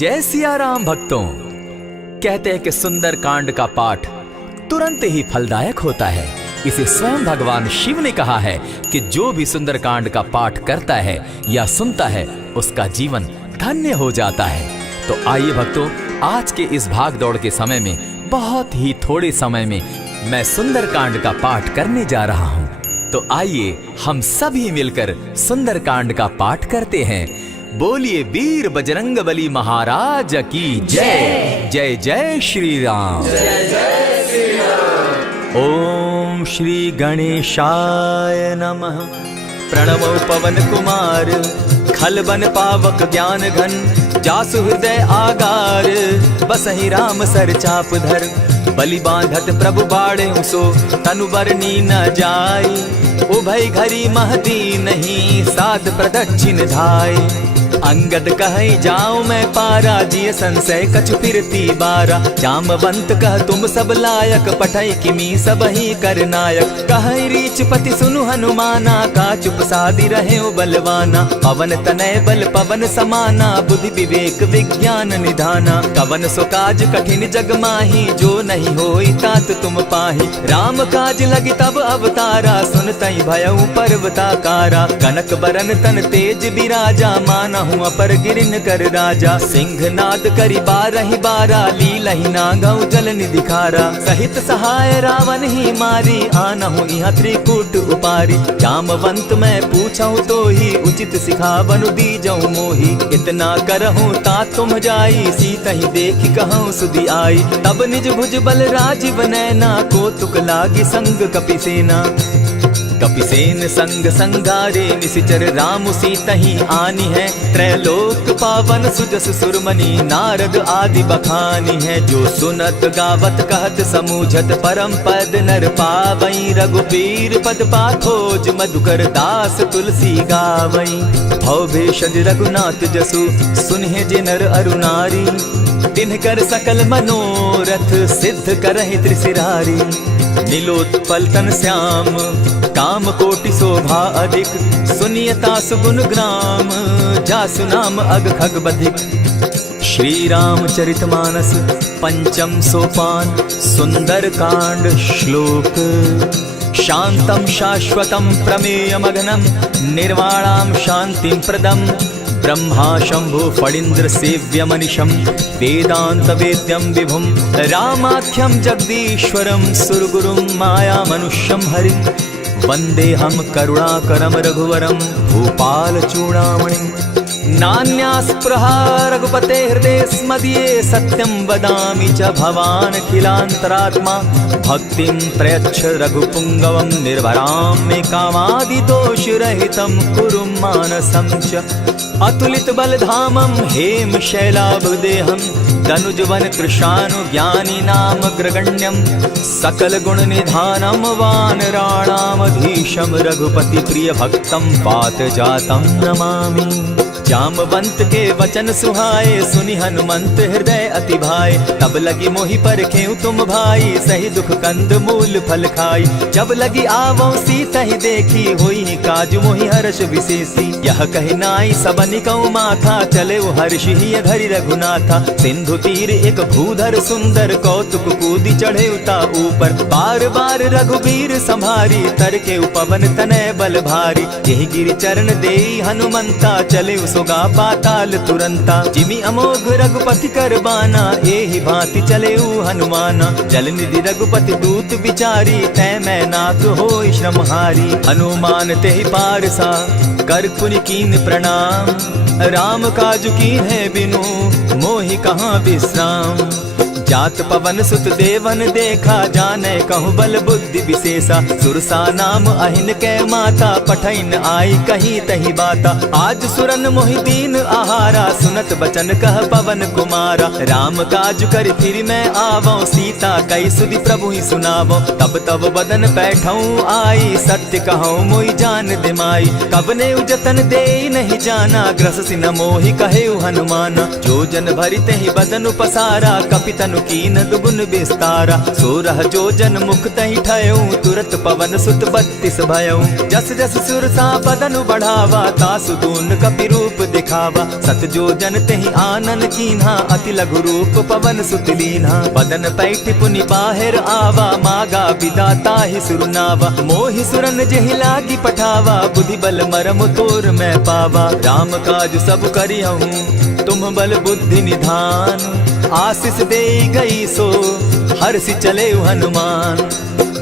जय सिया राम भक्तों। कहते हैं कि सुंदर कांड का पाठ तुरंत ही फलदायक होता है। इसे स्वयं भगवान शिव ने कहा है कि जो भी सुंदर कांड का पाठ करता है या सुनता है उसका जीवन धन्य हो जाता है। तो आइए भक्तों, आज के इस भाग दौड़ के समय में बहुत ही थोड़े समय में मैं सुंदर कांड का पाठ करने जा रहा हूँ। तो आइए हम सभी मिलकर सुंदर कांड का पाठ करते हैं। बोलिए वीर बजरंगबली महाराज की जय। जय जय श्री राम। जय जय श्री राम। ओम श्री गणेशाय नमः। प्रणमो पवन कुमार खलबन पावक ज्ञान घन जासु हृदय आगार बसहि राम सर चाप धर बलि बांधत प्रभु बाढ़े सो तनु बरनी न जाई उभय घरी महदी नहीं साध प्रदक्षिण धाय अंगद कहे जाऊं मैं पारा जिय संशय कछु फिरती बारा जामवंत कह तुम सब लायक पठै किमी सब ही कर नायक कहे रीच पति सुनु हनुमाना का चुप सादी रहे बलवाना पवन तनय बल पवन समाना बुद्धि विवेक विज्ञान निधाना कवन सो काज कठिन जग माही जो नहीं होई तात तुम पाही राम काज लगी तब अवतारा सुनतई भयउ पर्वताकारा कनक बरन तन तेज बिराजा माना अपर गिरिन कर राजा सिंह नाद करी बारहि बारा लीलहि नागौ जल निधि खारा सहित सहाय रावण ही मारी आनहु इहाँ त्रिकूट उपारी जामवंत मैं पूछऊं तो ही उचित सिखावनु दीजऊं मोही इतना करहूं ता तुम जाई सीतहि देखि कहूं सुधि आई तब निज भुज बल राजीव नैना को तुक लागी संग कपिसेना कपिसेन संग संगारे निशिचर राम सीतहि आनी है त्रैलोक पावन सुजस सुरमणि नारद आदि बखानी है जो सुनत गावत कहत समूझत परम पद नर पावई रघुबीर पद पाखोज मधुकर दास तुलसी गावई भव भेषज रघुनाथ जसु सुनहि जे नर अरु नारी तिनकर सकल मनोरथ सिद्ध करहि त्रिशिरारी नीलोत्पल तन श्याम काम कोटि शोभा अधिक सुनियता सुगुण ग्राम जासु नाम अग खग बधिक। श्री रामचरितमानस पंचम सोपान सुंदर कांड श्लोक शांतम शाश्वतम प्रमेयमघनम निर्वाणाम शांतिं प्रदम ब्रह्मा शंभु फणीन्द्र सेव्यमनिशं वेदांत वेद्यं विभुं रामाख्यं जगदीश्वरं सुरगुरुं माया मनुष्यं हरिं वन्देऽहं करुणाकरं रघुवरं भूपाल चूड़ामणिं नान्यास्पृहा रघुपते हृदये स्मदीये सत्यं वदामि च भवानखिलान्तरात्मा भक्तिं प्रयच्छ रघुपुङ्गवं निर्भरां मे कामादिदोषरहितं कुरु मानसं च अतुलित बलधामं हेम शैलाभदेहं तनुजवन कृशानुज्ञानी नाम ग्रगण्यं सकल गुण निधानं वानराणामधीशं रघुपति प्रिय भक्तं पात जातं नमामि जामवंत के वचन सुहाए सुनि हनुमंत हृदय अति भाए तब लगी मोहि परखेउ तुम भाई सही दुख कंद मूल फल खाई जब लगी आवो सीतहि देखी होई काज मोहि हर्ष विशेषी यह कहि नाई सबनि कौ माथा चले हर्ष ही धरि रघुनाथा सिंधु तीर एक भूधर सुंदर कौतुक कूदी चढ़े उता ऊपर बार बार रघुबीर संभारी तर के पवन तनय बल भारी यही गिरि चरण देई हनुमंता चले सोगा पाताल तुरंता जिमि अमोघ रघुपति कर बाना एहि भांति चले हनुमाना जल निधि रघुपति दूत बिचारी तै मैं नाथ होई श्रमहारी हनुमान तेहि पारसा कर पुनि कीन प्रणाम राम काजु कीन है बिनु मोहि कहाँ विश्राम जात पवन सुत देवन देखा जाने कहु बल बुद्धि विशेषा सुरसा नाम अहिन कै माता पठैन आई कहीं तही बाता आज सुरन मोहि दीन आहारा सुनत बचन कह पवन कुमारा राम काज कर फिर मैं आवो सीता कई सुधि प्रभु ही सुनावो तब तब बदन बैठऊं आई सत्य कहूँ मोहि जान दिमाई कबने उजतन दे नहीं जाना ग्रस सिन मोहि कहे हनुमाना जो जन भरित ही बदन पसारा कपितनु कीन दुगुन विस्तारा। 16 जोजन मुख तहि ठयऊ, तुरत पवन सुत 32 भयऊ। जस जस सुरसा बदन बढ़ावा, तासु दून कपि रूप दिखावा। 7 जोजन तेहि आनन कीन्हा, अति लघु रूप पवन सुत लीन्हा। बदन पैठ पुनि बाहिर आवा, मागा बिदा ताहि सुरनावा। मोहि सुरन जेहि लागी पठावा, बुद्धि बल मरम तोर मैं पावा। राम काज सब करिहूँ, तुम बल बुद्धि निधान। आशीष दे गई सो हर्षि चले हनुमान।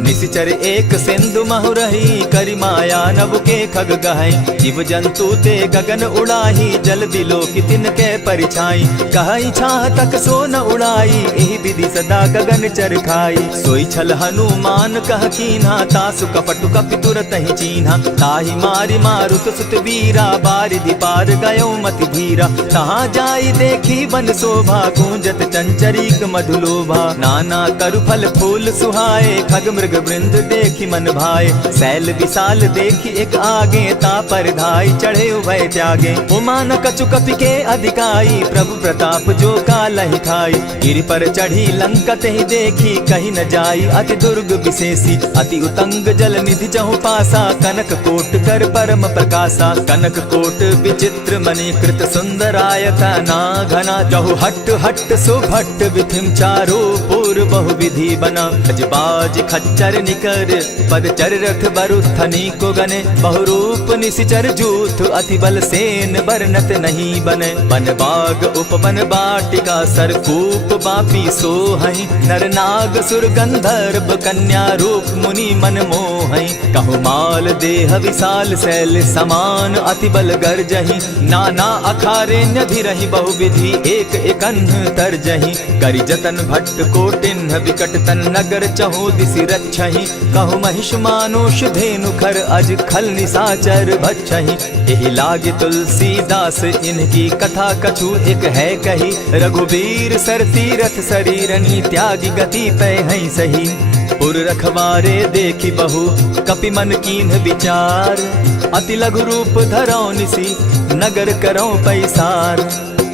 निशिचर एक सिंधु महु रही, करि माया नभ के खग गहई। जीव जंतु ते गगन उड़ाही, जल बिलो की तिनके परिछाई। कहई छाह तक सो न उड़ाई, एहि विधि सदा गगन चर खाई। सोई छल हनुमान कह कीन्हा, तासु कपटु कपि तुरत ही चीन्हा। ताहि मारि मारुत सुत वीरा, बारिधि पार गयो मति धीरा। तहाँ जाई देखी बन शोभा, गूंजत चंचरीक मधुलोभा। नाना तरु फल फूल सुहाए, खग मृग वृंद देखी मन भाए। सैल विशाल देखी एक आगे, ता पर धाई चढ़े उभय त्यागे। उमान कछु कपि के अधिकाई, प्रभु प्रताप जो कालहि खाई। गिरि पर चढ़ी लंका तेहि देखी, कहीं न जाई अति दुर्ग विशेषी। अति उतंग जल निधि चहु पासा, कनक कोट कर परम प्रकाशा। कनक कोट विचित्र मणि कृत सुंदरायता ना घना। जहु हट हट सुभट विधिम चारो पूर्व बहु विधि बना। अजबाज खच्चर निकर पदचर रथ बरुथनी को गने। बहुरूप निशिचर जूथ अति बल सेन बरनत नहीं बने। बन बाग उपवन बाटिका सरकूप बापी सोहई। नर नाग सुर गंधर्व कन्या रूप मुनि मन मोहई। कहु माल देह विशाल शैल समान, अति बल गर्जही। नाना अखारे न्यधिरहि बहुविधि, एक एकन्ह तरजही। करि जतन भट्ट कोटिन्ह विकट तन नगर, चहु दिसि रक्षहि। कहु महिष मानुष धेनु खर, अज खल निसाचर भक्षहि। एहि लागे तुलसीदास इनकी कथा, कछु एक है कही। रघुबीर सर तीरथ शरीरनी, त्यागी गति पै हई सही। पुर रखवारे देखी बहु, कपि मन कीन्ह विचार। अति लघु रूप धरौ निसी, नगर करौ पैसार।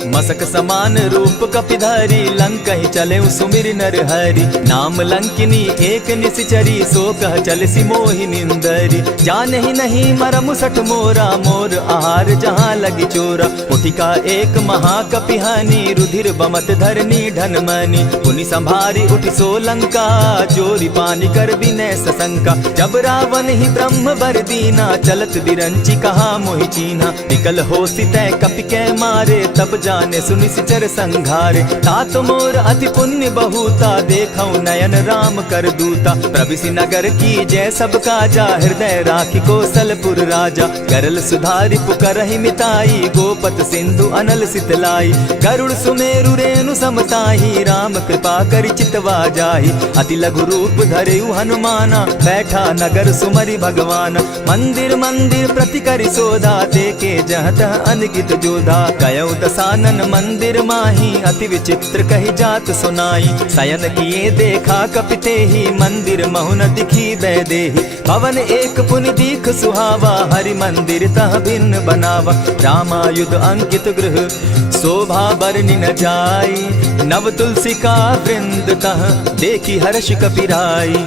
मसक समान रूप कपिधारी, लंक ही चले सुमिर नर हरि। नाम लंकिनी एक निशिचरी, सो कह चल सी मोहि निंदरी। जाने ही नहीं मरम सठ मोरा, मोर आहार जहाँ लगी चोरा। उठिका एक महाकपिहानी, रुधिर बमत धरनी ढन मनी। पुनि संभारी उठि सो लंका, जोरी पानी कर विनय सशंका। जब रावण ही ब्रह्म बर दीना, चलत बिरंची कहा मोहि चीन्हा। निकल हो सितै कपि के मारे, तब जाने सुनिशिचर संघारे। तात मोर अति पुण्य बहुता, देखौ नयन राम कर दूता। प्रविशि नगर की जय सब काजा, हृदय राखी कौशलपुर राजा। करल सुधारि पुकरहि मिताई, गोपत सिंधु अनल सितलाई। गरुड़ सुमेरु रेणु समताही, राम कृपा करि चितवा जाहि। अति लघु रूप धरेउ हनुमाना, बैठा नगर सुमरि भगवान। मंदिर मंदिर प्रति करि सोधा, देखे जहाँ तह अनगित जोधा। गयौ दसानन मंदिर माही, अति विचित्र कही जात सुनाई। शयन किए देखा कपिते ही, मंदिर महु न दिखी बैदेही। भवन एक पुनि दीख सुहावा, हरि मंदिर तह भिन्न बनावा। रामायुध अंकित गृह, शोभा बरनि न जाई। नव तुलसी का वृंद तह, देखी हर्ष कपिराई।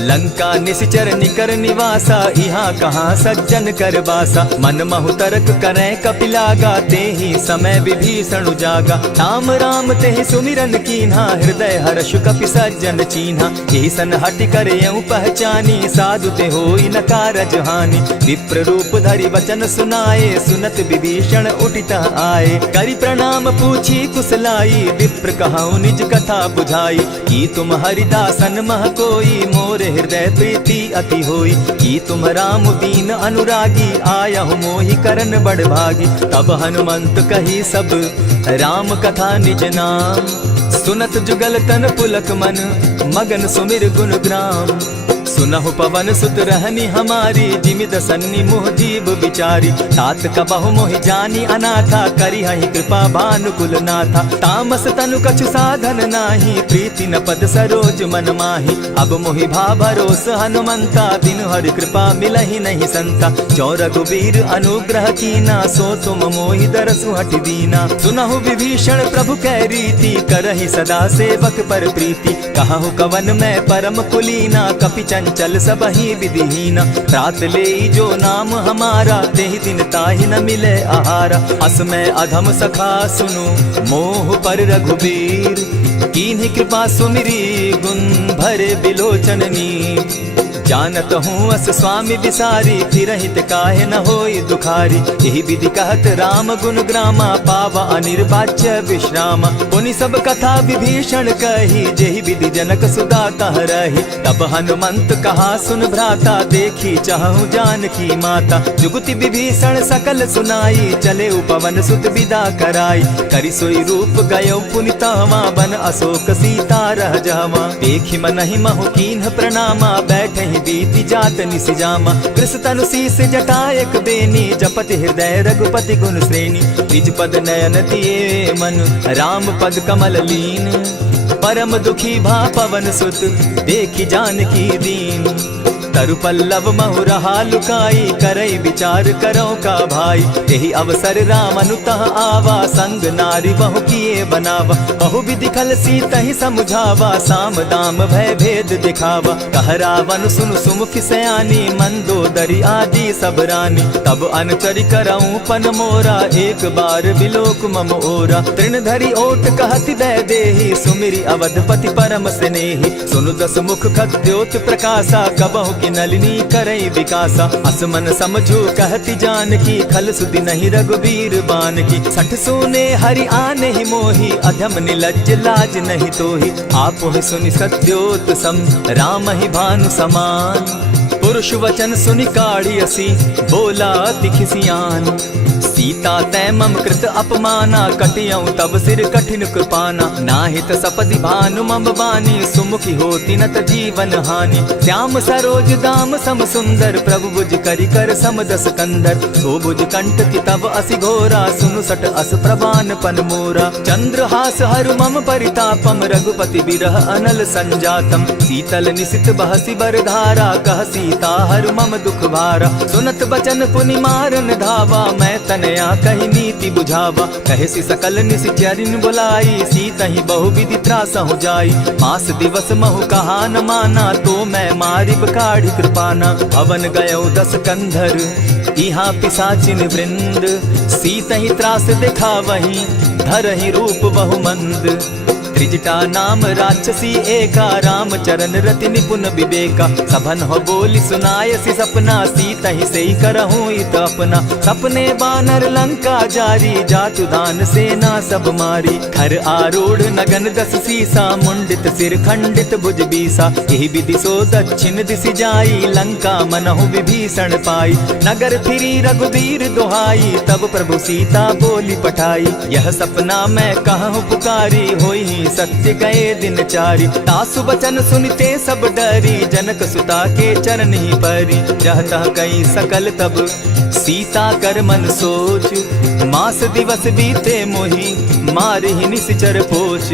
लंका निशिचर निकर निवासा, यहाँ कहाँ सज्जन कर बासा। मन महु तरक करे कपिलागा, तेहि समय विभीषण जागा। राम राम तेहि सुमिरन कीन्हा, हृदय हर्ष कपि सज्जन चीन्हा। एहि सन हटि करयउ पहचानी, साधु ते होई न कारज हानि। विप्र रूप धरि वचन सुनाए, सुनत विभीषण उठित आए। करि प्रणाम पूछी कुशलाई, विप्र कहौ निज कथा बुझाई। की तुम हरिदासन मह कोई, मोर हृदय प्रीति अति होई। की तुम राम दीन अनुरागी, आयहु मोहि करन बड़ भागी। तब हनुमंत कही सब राम कथा निज नाम। सुनत जुगल तन पुलक मन, मगन सुमिर गुण ग्राम। सुनहु पवन सुत रहनी हमारी, जिमि दसन्नी मुह जीव विचारी। तात कबहु मोहि जानी अनाथा, करी हहि कृपा भानुकुल नाथा। तामस तनु कछु साधन नाही, प्रीति न पद सरोज मन माही। अब मोहि भा भरोस हनुमंता, बिनु हरि कृपा मिलहि नहीं संता। जो रघुबीर अनुग्रह कीना, सो तुम मोहि दरसु हठि दीना। सुनहु विभीषण प्रभु कै रीति, करहि सदा सेवक पर प्रीति। कहु कवन मैं परम कुलीना, कपि चंचल सबहि विधिहीना। रात ले जो नाम हमारा, तेहि दिन ताहि न मिले आहारा। अस मैं अधम सखा सुनु, मोह पर रघुबीर। कीन्ही कृपा सुमिरी, गुण भरे बिलोचन नीर। जानत हूँ अस स्वामी विसारी, फिरहित काहे न होई दुखारी। यही विधि कहत राम गुण ग्रामा, पावा अनिर्वाच्य विश्रामा। पुनि सब कथा विभीषण कही, जेहि विधि जनक सुदा कह रही। तब हनुमंत कहा सुन भ्राता, देखी चाहूँ जानकी माता। जुगति विभीषण सकल सुनाई, चले पवन सुत विदा कराई। करि सोई रूप गयो पुनि तहवा, बन अशोक सीता रह जावा। देखी मनहि महु कीन्ह प्रणामा, बैठे बीति जात निसिजामा। कृष तनु शीस जटायक बेनी, जपति हृदय रघुपति गुण श्रेणी। निज पद नयन दिए मन, राम पद कमल लीन। परम दुखी भा पवन सुत, देखी जानकी दीन। तरु पल्लव महु रहा लुकाई, करई विचार करो का भाई। यही अवसर राम अनुतः आवा, संग नारी बहु किए बनावा। बहु विधि खल सीतहि समुझावा, साम दाम भय भेद दिखावा। कह रावण सुन सुमुख सयानी, मंदोदरी आदि सब रानी। तब अनुचरि करऊं पन मोरा, एक बार बिलोक मम ओरा। तृण धरि ओट कहति दै देहि, सुमिरि अवधपति परम स्नेही। सुनु दस मुख खद्योत प्रकाशा, कबहु की नलिनी करई विकासा। असमन समझो कहती जानकी, खल सुधि नहीं रघुबीर बान की। सठ सोने हरि आने ही मोही, अधम निलज्ज लाज नहीं तोही। आप ही सुनि सत्योत सम, राम ही भानु समान। पुरुष वचन सुनि काढ़ियसी, बोला अति खिसियान। सीता तै मम कृत अपमाना, कटियऊं तब सिर कठिन कृपाना। नाहित सपदि भानु मम बानी, सुमुखी होती नत जीवन हानि। श्याम सरोज दाम सम सुंदर, प्रभु बुझ करि कर सम दस कंदर। सो बुझ कंठ की तब असि घोरा, सुनु सट अस प्रभान पन मोरा। चंद्रहास हरु मम परितापम, रघुपति बिरह अनल संजातम। शीतल निशित बहसी बरधारा, कह सीता हरु मम दुख भारा। सुनत बचन पुनि मारन धावा, मैं तनया कही नीति बुझावा। कहे सी सकल निश्चरिन बुलाई, सीतहि बहु विधि त्रास हो जाई। मास दिवस महु कहा न माना, तो मैं मारिब काढ़ी कृपाना। भवन गयो दस कंधर, इहाँ पिशाचिन वृंद। सीतहि त्रास दिखावहि, धरहि रूप बहु मंद। त्रिजटा नाम राक्षसी एका, राम चरण रति निपुण विवेका। सभन हो बोली सुनायसी सपना, सीतहि सेई करहूँ इत अपना। सपने बानर लंका जारी, जातु दान सेना सब मारी। खर आरूढ़ नगन दस सीसा, मुंडित सिर खंडित भुज बीसा। यही विधि सो दक्षिण दिशि जाई, लंका मनहु विभीषण पाई। नगर फिरी रघुबीर दुहाई, तब प्रभु सीता बोली पठाई। यह सपना मैं कहूँ पुकारी, होई सत्य गए दिन चारी। तासु बचन सुनते सब डरी, जनक सुता के चरण ही परी। जहता कई सकल तब सीता कर मन सोच, मास दिवस बीते मोही, मारि ही निश्चर पोच।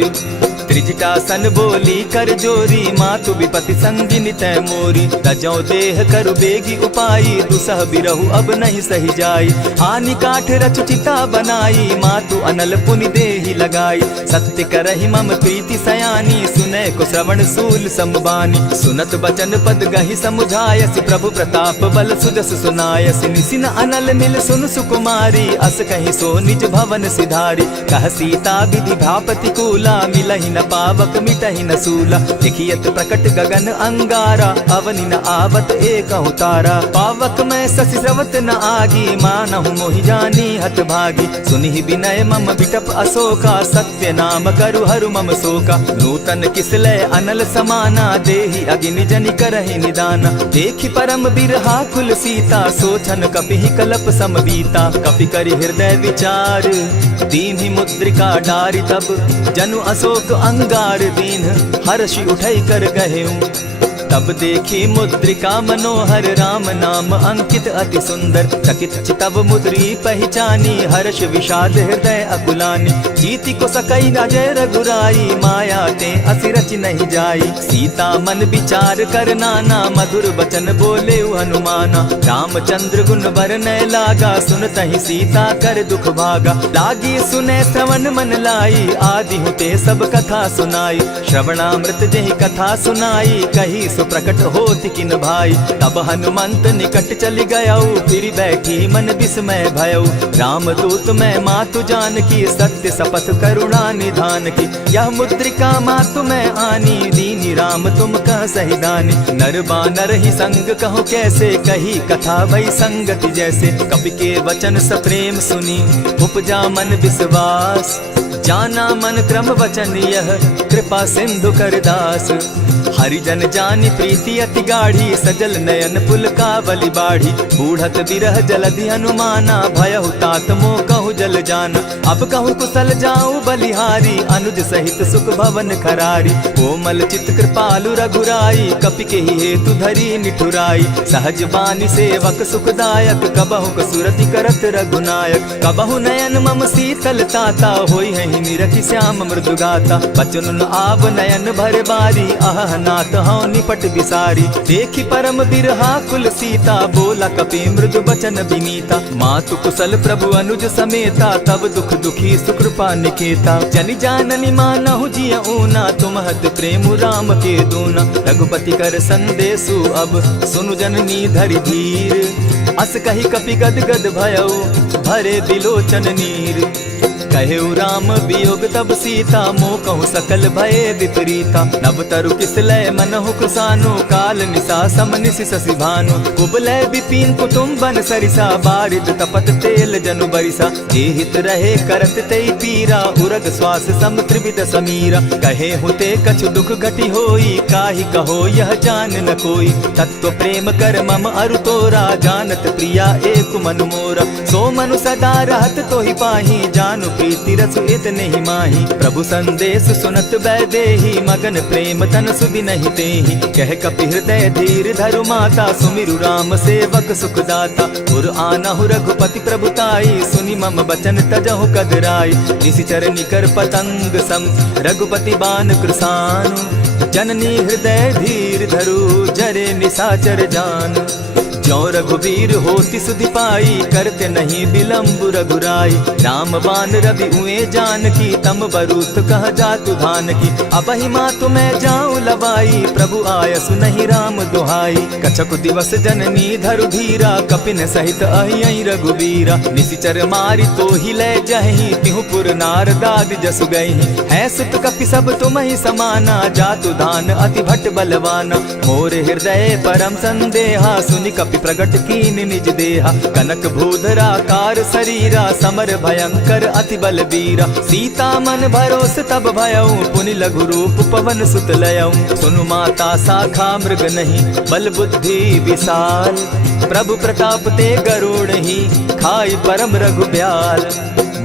त्रिजटा सन बोली कर जोरी, मातु विपति संगिनी तै मोरी। तजौ देह करु बेगी उपाई, दुसह बिरहु अब नहीं सही जाई। हानि काठ रच चिता बनाई, मातु अनल पुनि देहि लगाई। सत्य करहि मम प्रीति सयानी, सुनै को श्रवण सूल समबानी। सुनत बचन पद गहि समुझायसि, प्रभु प्रताप बल सुजस सुनायसि। निसिन अनल मिल सुन सुकुमारी, अस कहि सो निज भवन सिधारी। कह सीता विधि भापति कूला, मिलहि न पावक मिटहि न सूला। देखियत प्रकट गगन अंगारा, अवनि न आवत एकहु तारा। पावक मैं शशि स्रवत न आगी, मानहु मोहि जानी हत भागी। सुनिहि विनय मम बिटप अशोका, सत्य नाम करु हरु मम शोका। नूतन किसलय अनल समाना, देहि अगिनि जनि करहि निदाना। देखि परम बिरहा कुल सीता, सोचन कपिहि कलप समबीता। कपि करि हृदय विचार, दीन्हि मुद्रिका डारि तब। जनु अशोक अंगार दीन, हर्षि उठै कर गहेऊ। तब देखी मुद्रिका मनोहर राम नाम अंकित अति सुंदर। चकित चितव मुद्री पहचानी हर्ष विषाद हृदय अकुलानी। जीति को सकई अजय रघुराई माया ते असि रच नहीं जाई। सीता मन विचार कर नाना मधुर बचन बोले हनुमाना। रामचंद्र गुण बरनय लागा सुनतहि सीता कर दुख भागा। लागी सुने श्रवण मन लाई आदि हुते सब कथा सुनाई। श्रवणामृत जेहि कथा सुनाई कही सो प्रकट होति किन भाई। तब हनुमंत निकट चली गयऊ फिर बैठी मन विस्मय भयऊ। रामदूत मैं मातु जान की सत्य शपथ करुणा निधान की। यह मुद्रिका मातु मैं आनी दीनी राम तुम कह सही दानी। नर बानर ही संग कहो कैसे कही कथा भई संगति जैसे। कपि के वचन सप्रेम सुनी उपजा मन विश्वास। जाना मन क्रम वचन यह कृपा सिंधु कर दास। हरिजन जानी प्रीति अति गाढ़ी सजल नयन पुल का बलि बाढ़ी। बूढ़त बिरह जलधि हनुमाना भयहु तात मोह कहु जल जाना। अब कहु कुशल जाऊं बलिहारी अनुज सहित सुख भवन खरारी। कोमल चित कृपालु रघुराई कपि के ही हेतु धरी निठुराई। सहज बानी सेवक सुखदायक कबहु कसुरति करत रघुनायक। कबहु नयन मम शीतल ताता होई है निरखि श्याम मृदु गाता। बचन आव नयन भर बारी आह नाथ हौ निपट बिसारी। देखी परम बिरहा कुल सीता बोला कपि मृदु बचन विनीता। मातु कुशल प्रभु अनुज समेता तब दुख दुखी सुकृपा निकेता। जनि जाननी मानहु जिय ऊना तुम्हत प्रेम राम के दूना। रघुपति कर संदेशु अब सुनु जननी धरि धीर। अस कही कपि गद गद भयऊ भरे बिलोचन नीर। कहेउ राम वियोग तब सीता मोह कहु सकल भये विपरीता। नव तरु किसलय मनहु कुसानु काल निशा समनिशि शशि भानु। कुबलय विपिन कुटुम्बन सरिसा बारिद तपत तेल जनु बरिसा। जे हित रहे करत तेई पीरा उरग श्वास सम त्रिविध समीरा। कहे हुते कछु दुख घटी होई काहि कहो यह जान न कोई। तत्व प्रेम कर मम अरु तोरा जानत प्रिया एक मनु मोरा। सो मनु सदा रहत तोहि पाही जानु प्रीति रसु इतने ही माही। प्रभु संदेश सुनत वैदेही मगन प्रेम तन सुधि नहीं तेहि। कह कपि हृदय धीर धरु माता सुमिरु राम सेवक सुखदाता। उर आनहु रघुपति प्रभुताई सुनि मम बचन तजहु कदराई। निशिचर निकर पतंग सम रघुपति बान कृसानु। जननी हृदय धीर धरु जरे निशाचर जान। ज्यों रघुवीर होति सुधि पाई करते नहीं विलम्ब रघुराई। राम बान रवि उए जान की तम बरूत कह जातु धान की। अबहि मातु मैं जाऊं लवाई प्रभु आयसु नहीं राम दुहाई। कछक दिवस जननी धरु धीरा कपिन सहित अहियहि रघुवीरा। निशिचर मारि तो ही लय जहि तिहु पुर नारदादि जसु गई। है सुत कपि सब तुम ही समाना जातु धान अति भट बलवाना। मोर हृदय परम संदेहा सुनि कपि प्रगट कीन निज देहा। कनक भूधराकार शरीरा समर भयंकर अति बलबीरा। सीता मन भरोस तब भयऊ पुनि लघु रूप पवन सुत लयऊ। सुनु माता शाखा मृग नहीं बल बुद्धि विशाल। प्रभु प्रताप ते गरुड़ ही खाई परम रघु ब्याल।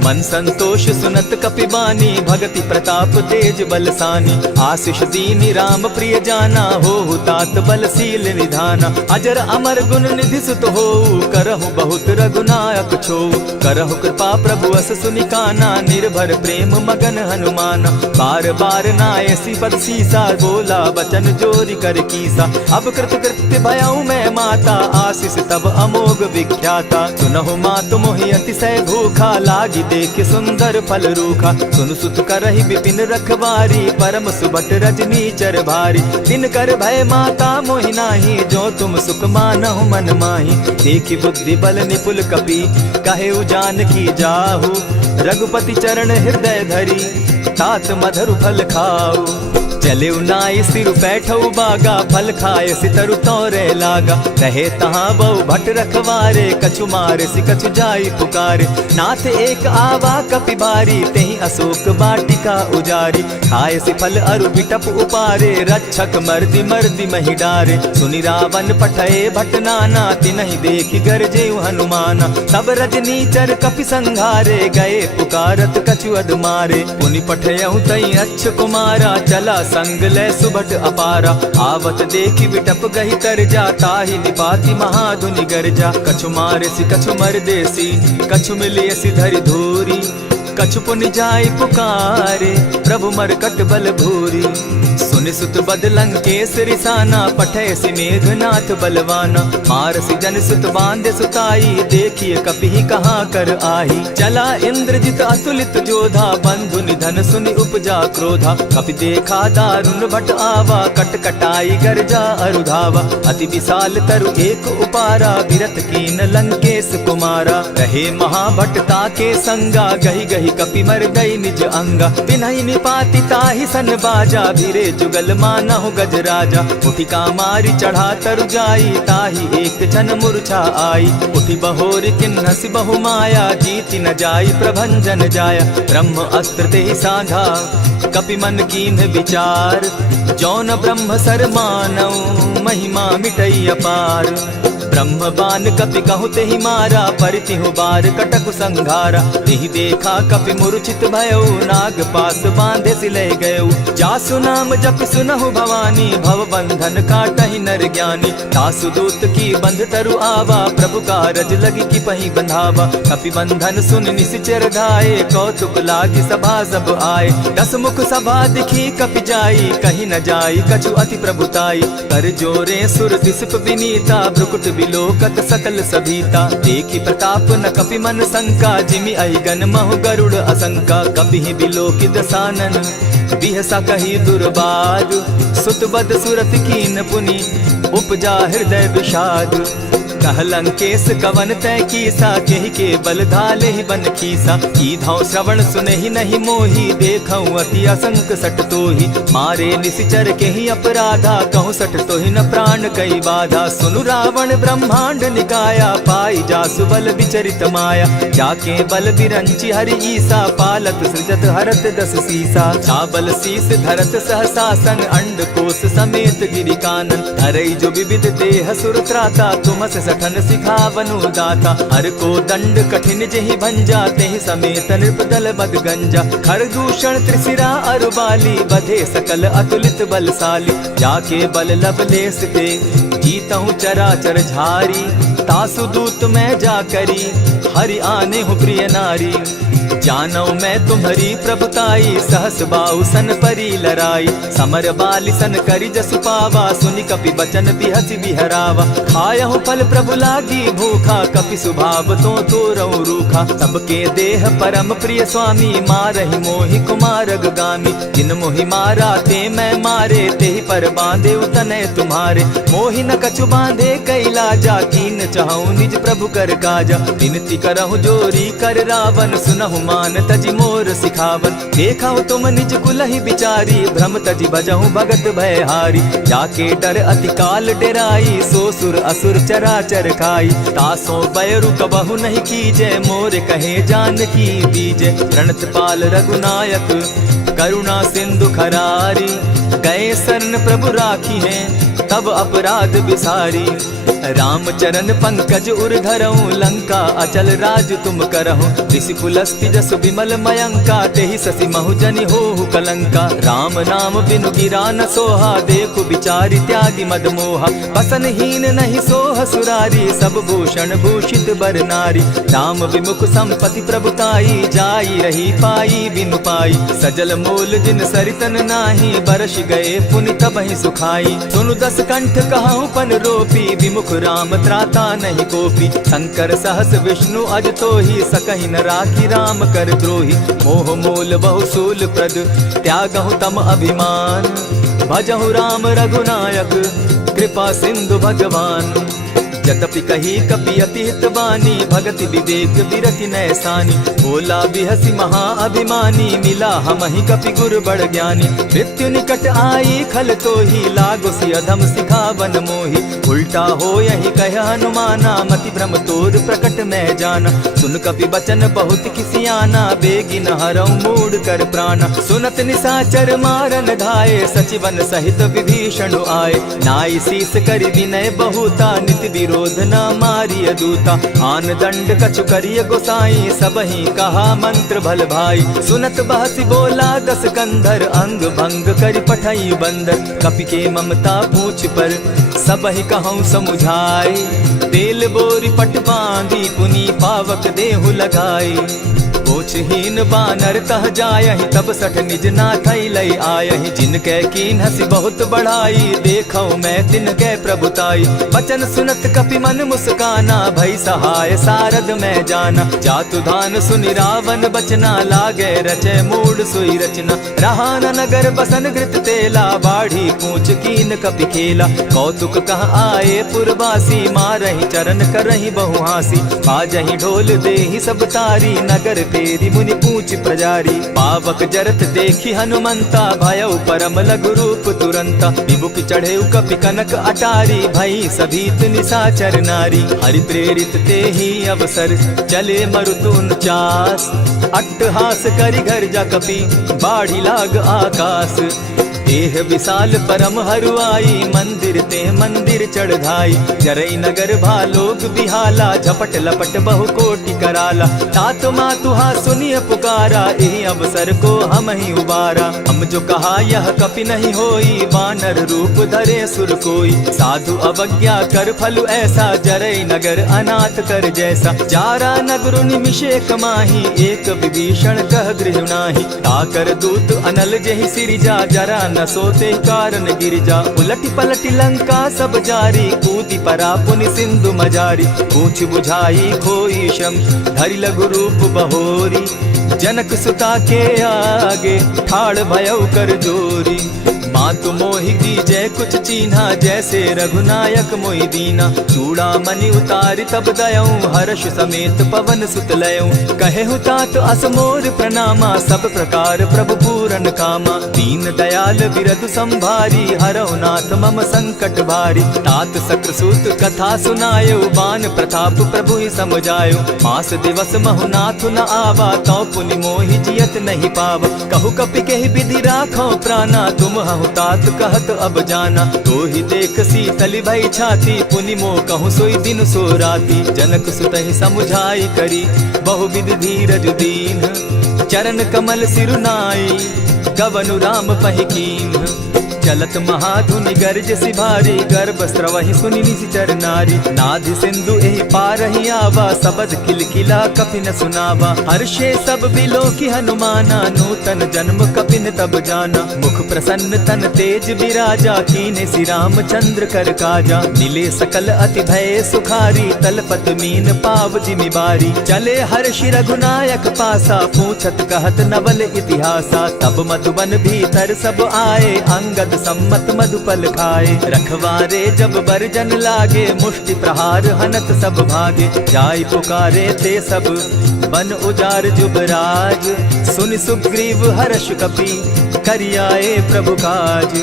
मन संतोष सुनत कपि बानी भगति प्रताप तेज बलसानी। आशीष दीनी राम प्रिय जाना हो तात बलशील निधाना। अजर अमर गुण निधि सुत हो करहु बहुत रघुनायक छो। करहु कृपा प्रभु अस सुनि काना निर्भर प्रेम मगन हनुमाना। बार बार नायसी पद सीसा बोला बचन जोरी कर कीसा। अब कृत कृत्य भयऊ मैं माता आशीष तब अमोघ विख्याता। सुनहु मातु मोहि अतिशय भूखा लागी देख सुंदर फल रूखा। सुनु सुत करहि विपिन रखवारी परम सुबट रजनी चर भारी। दिन कर भय माता मोहि नाही जो तुम सुख मानहु मन माही। देखी बुद्धि बल निपुल कपि कहे जान की जाहु। रघुपति चरण हृदय धरी तात मधुर फल खाऊ। चले नाई सिर बैठऊ बागा फल खाए सितरु तोरे लागा। कहे तहाँ बहु भट रखवारे कछु मारे सि कछु जाई पुकारे। नाथ एक आवा कपि बारी तेहि अशोक वाटिका उजारी। खाए सि फल अरु बिटप उपारे रक्षक मर्दि मर्दि महि डारे। सुनि रावण पठये भट नाना तिनहि देखि गरजे हनुमाना। तब रजनीचर कपि संघारे गए पुकारत कछु अध मारे। पुनि पठयऊ तई अच्छ कुमारा चला संग ले सुभट अपारा। आवत देखी विटप गही तर जा, ताहि निपाति महाधुनि गर्जा। कछु मारे सी कछु मर देसी, कछु मिले सी धरि धूरी। कछु पुनि जाय पुकारे, प्रभु मरकट बल भूरी। सुनि सुत बद लंकेश रिसाना, पठे सि मेघनाथ बलवाना। मार सि जन सुत बांधे सुताई, देखिए कपि कहाँ कर आही। चला इंद्रजित अतुलित जोधा, बंधु निधन सुनि उपजा क्रोधा। कपि देखा दारुण भट आवा, कट कटाई गर्जा अरुधावा। अति विशाल तरु एक उपारा, विरत कीन लंकेश कुमारा। रहे महाभट ताके संगा, गही गही कपि मर गई निज अंगा। बिनहि निपाति ताहि सन बाजा, भीरे जुगल मानहु गज राजा। उठिका मारी चढ़ा तरु जाई, ताहि एक जन मूर्छा आई। उठि बहोर किन्हसि बहु माया, जीति न जाई प्रभंजन जाया। ब्रह्म अस्त्र तेहि साधा, कपि मन कीन्ह विचार। जौन ब्रह्म सर मानऊ, महिमा मिटई अपार। ब्रह्म बान कपि कहु तेहि मारा, परितिहु बार कटक संघारा। तेहि देखा कपि मूर्छित भयउ, नाग पास बांधे सिले गयउ। जासु नाम जपि सुनहु भवानी, भव बंधन काटहि नर ज्ञानी। तासु दूत की बंध तरु आवा, प्रभु कारज लगी की पही बंधावा। कपि बंधन सुन निसिचर धाये, कौतुक लागी सभा सब आए। दस मुख सभा दिखी कपि जाई, कहीं न जाई कछु अति प्रभुताई। कर जोरे सुर दिसप विनीता, भ्रुकुट बिलोकत सकल सभीता। देखी प्रताप न कपि मन शंका, जिमि अहिगन महु गरुड़ असंका। कपि बिलोकि दसानन, बिहसा कही दुर्बाद। सुत बद सुरत कीन पुनि, उपजा हृदय विषाद। कह लंकेश कवन तै कीसा, केहि के बल धाले ही बन खीसा। कीधौ श्रवण सुने ही नहीं मोही, देखऊं अति असंक सट तोही। मारे निसिचर केहि अपराधा, कहूँ सट तोहि न प्राण कई बाधा। सुनु रावण ब्रह्मांड निकाया, पाई जासु बल विचरित माया। जाके बल बिरंची हरि ईसा, पालत सृजत हरत दस सीसा। चाबल शीस धरत सहसासन, अंड कोश समेत गिरि कानन। धरई जो विविध देह सुर त्राता, तुमस सठन सिखावनु दाता। हर को दंड कठिन जेहि भंजा, तेहि समेत नृपदल बद गंजा। खर दूषण त्रिशिरा अरुबाली, बधे सकल अतुलित बलशाली। जाके बल लवलेस ते, जीतहु चराचर झारी। तासु दूत मैं जा करी, हरि आने हूँ प्रिय नारी। जानौ मैं तुम्हारी प्रभुताई, सहस बाहु सन परी लराई। समर बाली सन करि जसु पावा, सुनि कपि बचन बिहसि बिहरावा। खायहु फल प्रभु लागी भूखा, कपि सुभाव तो तोरऊ रूखा। सबके देह परम प्रिय स्वामी, मारहि मोहि कुमारग गामी। जिन मोहि मारा ते मैं मारे, तेहि पर बांधे उतने तुम्हारे। मोहि न कछु बांधे कैलाजा, कीन चाहूं निज प्रभु कर काजा। विनती करहु जोरी कर रावण, सुनहु मान तजि मोर सिखावन। देखा तुम निज कुलहि बिचारी, भ्रम तजि भजहु भगत भयहारी। जाके डर अति काल डेराई, सो सुर असुर चराचर खाई। तासो बैरु कबहु नहीं कीजे, मोर कहे जानकी बीजे। प्रणत पाल रघुनायक, करुणा सिंधु खरारी। गए शरण प्रभु राखी हैं, तब अपराध बिसारी। राम चरण पंकज उर धरऊं, लंका अचल राज तुम करहु। ऋषि पुलस्ति जस विमल मयंका, तेहि ससि महु जनि होहु कलंका। राम नाम बिनु गिरा न सोहा, देखु बिचारी त्यागी मद मोहा। बसन हीन नहीं सोह सुरारी, सब भूषण भूषित बर नारी। राम विमुख संपति प्रभुताई, जाई रही पाई बिनु पाई। सजल मोल जिन सरितन नाही, बरस गए पुनि तबहि सुखाई। सुनु दस कंठ कहूँ पन रोपी, विमुख राम त्राता नहीं कोपी। शंकर सहस विष्णु अज तो ही, सकहि न राखी राम कर द्रोही। मोह मोल बहुसूल प्रद, त्यागहु तम अभिमान। भजहु राम रघुनायक, कृपा सिंधु भगवान। जतपि कही कपि अति हित बानी, भगति विवेक विरति नैसानी। बोला बिहसि महा अभिमानी, मिला हमहि कपि गुर बड़ ज्ञानी। मृत्यु निकट आई खल तो ही, लागो सि अधम सिखावन मोही। उल्टा हो यही कह हनुमाना, मति भ्रम तोर प्रकट मैं जाना। सुन कपि बचन बहुत किसियाना, बेगी न हरऊं मूढ़ कर प्राणा। सुनत निसाचर मारन धाये, सचिवन सहित विभीषण आए। नाई शीस करि विनय बहुता, नित क्रोध न मारिय दूता। आन दंड कछु करिय गोसाई, सबहि कहा मंत्र भल भाई। सुनत बहसी बोला दस कंधर, अंग भंग करि पठई बंदर। कपि के ममता पूछ पर, सबहि कहूँ समुझाई। तेल बोरी पट बांधी, पुनि पावक देहु लगाई। पोछहीन बानर तह जायहि, तब सठ निज नाथई लई आयहि। जिनके कीन हसी बहुत बढ़ाई, देखौ मैं तिनके प्रभुताई। बचन सुनत कपि मन मुस्काना, भई सहाय सारद मैं जाना। जातु धान सुनि रावण बचना, लागे रचे मूड सोई रचना। रहा न नगर बसन घृत तेला, बाढ़ी पूछ कीन कपि खेला। कौतुक कह आए पुरवासी, मारहि चरण करहि बहु हासी। बाजहि ढोल देहि सब तारी, नगर फेरी मुनि पूछ प्रजारी। पावक जरत देखी हनुमंता, भयउ परम लघु रूप तुरंता। विमुख चढ़े कपि कनक अटारी, भई सभीत निशाचर नारी। हरि प्रेरित तेहि अवसर, चले मरुतुन चास। अट्टहास करि घर जा कपि, बाढ़ी लाग आकाश। देह विशाल परम हरुआई, मंदिर ते मंदिर चढ़ाई। जरई नगर भालोग बिहाला, झपट लपट बहु कोटि कराला। तात मातुहा सुनिय पुकारा, एहि अवसर को हम ही उबारा। हम जो कहा यह कपि नहीं होई, वानर रूप धरे सुर कोई। साधु अवज्ञा कर फल ऐसा, जरई नगर अनाथ कर जैसा। जारा नगर निमिषे कमाही, एक विभीषण कह गृह नाही। ताकर दूत अनल जहि सिरिजा, जरा न सोते कारण गिरिजा। उलटी पलटी लंका सब जारी, कूदी परा पुनि सिंधु मजारी। पूछ बुझाई खोई श्रम, धरि लघु रूप बहोरी। जनक सुता के आगे, ठाड़ भयउ कर जोरी। मातु मोहि दीजै कुछ चीन्हा, जैसे रघुनायक मोहि दीना। चूड़ामणि उतारि तब दयऊं, हर्ष समेत पवन सुत लयऊं। कहेहु तात अस मोर प्रणामा, सब प्रकार प्रभु पूरन कामा। दीन दयाल बिरधु संभारी, हरौ नाथ मम संकट भारी। तात सक्रसूत कथा सुनायो, बान प्रताप प्रभु ही समझायो। मास दिवस महु नाथ न आवा, तौ पुनि मोहि जियत नहीं पावा। कहु कपि केहि विधि राखो प्राणा, तुम हहु तात कहत अब जाना। तो ही देख शीतल भई छाती, पुनि मोह कहूँ सोई दिन सो राती। जनक सुतहि समुझाई करी, बहु विधि धीरज दीन। चरण कमल सिरुनाई, गवनु राम पहि कीन्ह। चलत महाधुनि गर्ज सिभारी, गर्भ स्रवहि सुनि निशिचर नारी। नाधि सिंधु एहि पारहि आवा, सबद किलकिला कपि न सुनावा। हर्षे सब बिलो की हनुमाना, नूतन जन्म कपि न तब जाना। मुख प्रसन्न तन तेज विराजा, कीन्हे श्री रामचंद्र कर काजा। मिले सकल अति भय सुखारी, तलपत मीन पाव जिमि बारी। चले हर्षि रघुनायक पासा, पूछत कहत नवल इतिहासा। तब मधुबन भीतर सब आए, अंगद सम्मत मधुपल खाए। रखवारे जब बरजन लागे, मुष्टि प्रहार हनत सब भागे। जाय पुकारे ते सब, बन उजार जुबराज। सुनि सुग्रीव हर्ष कपि, करियाए प्रभु काज।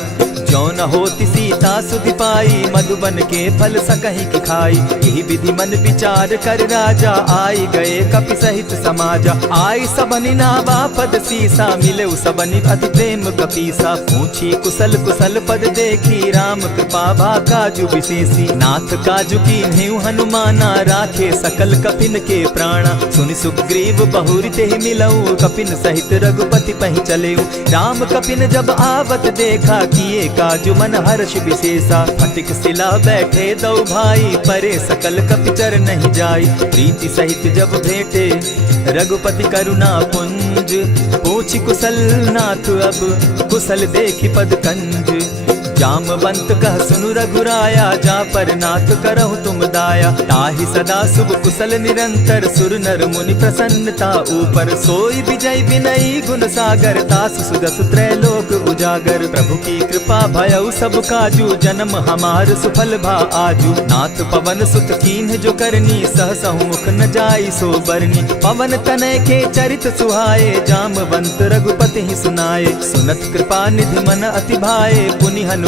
जो न होती सीता सुधि पाई, मधुबन के फल सकहि की खाई। यही विधि मन विचार कर राजा, आई गए कपि सहित समाजा। आई सबनि नावा पद सीसा, मिले सबनि अति प्रेम कपीसा। पूछी कुशल कुशल पद देखी, राम कृपा भा काजु विशेषी। नाथ काजु कीन्हेउ हनुमाना, राखे सकल कपिन के प्राणा। सुनि सुग्रीव बहुरि तेहि मिलऊ, कपिन सहित रघुपति पहि चलेऊ। राम कपिन जब आवत देखा, किए काजु मन हर्ष विशेषा। फटिक सिला बैठे दो भाई, परे सकल कपिचर नहीं जाई। प्रीति सहित जब भेटे, रघुपति करुणा पुंज। पूछि कुशल नाथ अब, कुशल देखि पद कंज। जामवंत कह सुनु रघुराया, जा पर नाथ करहु तुम दाया। ताहि सदा शुभ कुशल निरंतर, सुर नर मुनि प्रसन्नता ऊपर। सोई विजय विनयी गुण सागर, तास सुदस त्रैलोक उजागर। प्रभु की कृपा भयउ सब काजू, जन्म हमार सुफल भा आजू। नाथ पवन सुत कीन्ह जो करनी, सहसहु मुख न जाई सो बरनी। पवन तनय के चरित सुहाए, जामवंत रघुपति ही सुनाए। सुनत कृपा निधि मन अति भाए, पुनि हनुमान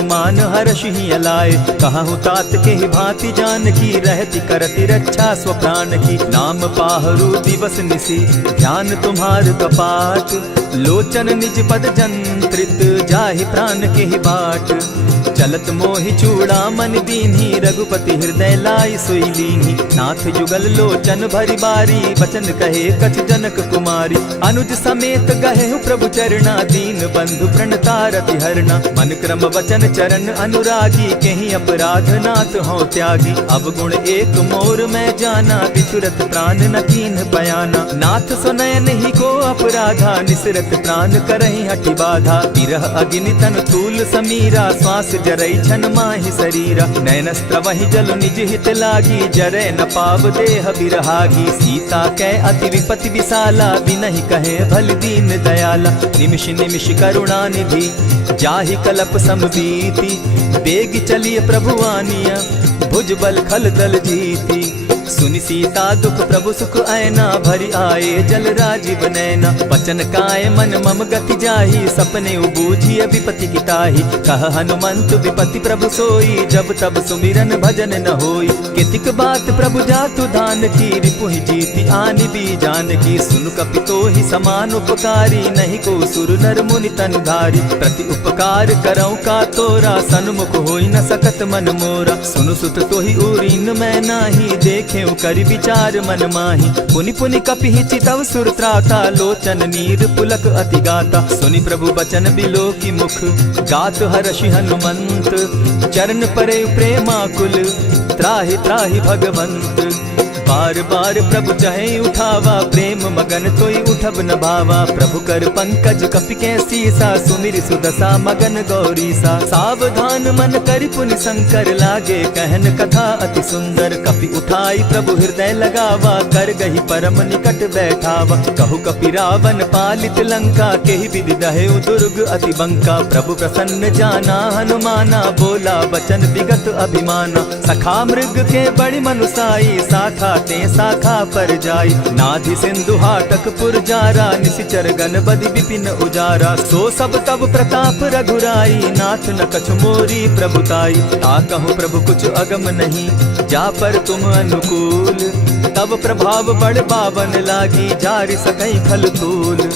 हर्ष ही अलाए। कहूँ तात के ही भांति जान की, रहती करती रक्षा स्वप्राण की। नाम पाहरु दिवस निसी, ध्यान तुम्हार कपाट। लोचन निज पद जंत्रित जाहि प्राण के ही बाट। चलत मोहि चूड़ामणि दीन्ही रघुपति हृदय लाई सोई लीन्ही। नाथ जुगल लोचन भरी बारी बचन कहे कछ जनक कुमारी। अनुज समेत गहे प्रभु चरणा दीन बंधु प्रणतारति हरना। मन क्रम वचन चरण अनुरागी कहीं अपराध नाथ हो त्यागी। अब गुण एक मोर में जाना बिछुरत प्राण न कीन बयाना। नाथ सुनयन ही को अपराधा निसरत प्राण करहि हठि बाधा। विरह अग्नि तन तूल समीरा श्वास जरई छन माहि शरीरा। नयनस्त्र वही जल निज हित लागी जरै न पाव देह बिरहागी। सीता कै अति विपति विशाला बिनहि कहे भल दीन दयाला। निमिष निमिष करुणा निधि जाहि कलप समबीति। बेग चलिए प्रभु आनिया भुज बल खल दल जीती। सुनि सीता दुख प्रभु सुख ऐना भरि आए जल राजीव नैना। बचन काय मन मम गति जाहि सपने उबूझिय विपति किताहि। कह हनुमंत विपति प्रभु सोई जब तब सुमिरन भजन न होई। कितिक बात प्रभु जातु धान की रिपुहि जीति आनि भी जान की। सुन कपितो ही समान उपकारी नहीं को सुर नर मुनि तन धारी। प्रति उपकार करौ का तोरा सन्मुख होई न सकत मन मोरा। सुनु सुत तोहि उरीन मैं नाही देखे करि विचार मन माही। पुनि पुनि कपिहि चितव सुर त्राता लोचन नीर पुलक अति गाता। सुनि प्रभु बचन बिलो की मुख गात हर्षि हनुमंत। चरण परे प्रेमाकुल त्राहि त्राहि भगवंत। बार बार प्रभु चहे उठावा प्रेम मगन तोई उठब न भावा। प्रभु कर पंकज कपि के सीसा सुमिर सुदशा मगन गौरीसा। सावधान मन करि पुनि शंकर लागे कहन कथा अति सुंदर। कपि उठाई प्रभु हृदय लगावा कर गही परम निकट बैठावा। कहु कपि रावण पालित लंका केहि विधि दहेउ दुर्ग अति बंका। प्रभु प्रसन्न जाना हनुमाना बोला वचन विगत अभिमाना। सखा मृग के बड़ी मनुसाई साखा ते शाखा पर जाई। नाधि सिंधु हाटक पुर जारा निशिचर गण बदि विपिन उजारा। सो सब तब प्रताप रघुराई नाथ न कछु मोरी प्रभुताई। आ कहूँ प्रभु कुछ अगम नहीं जा पर तुम अनुकूल। तब प्रभाव बड़ पावन लागी जारि सकई खल तूल।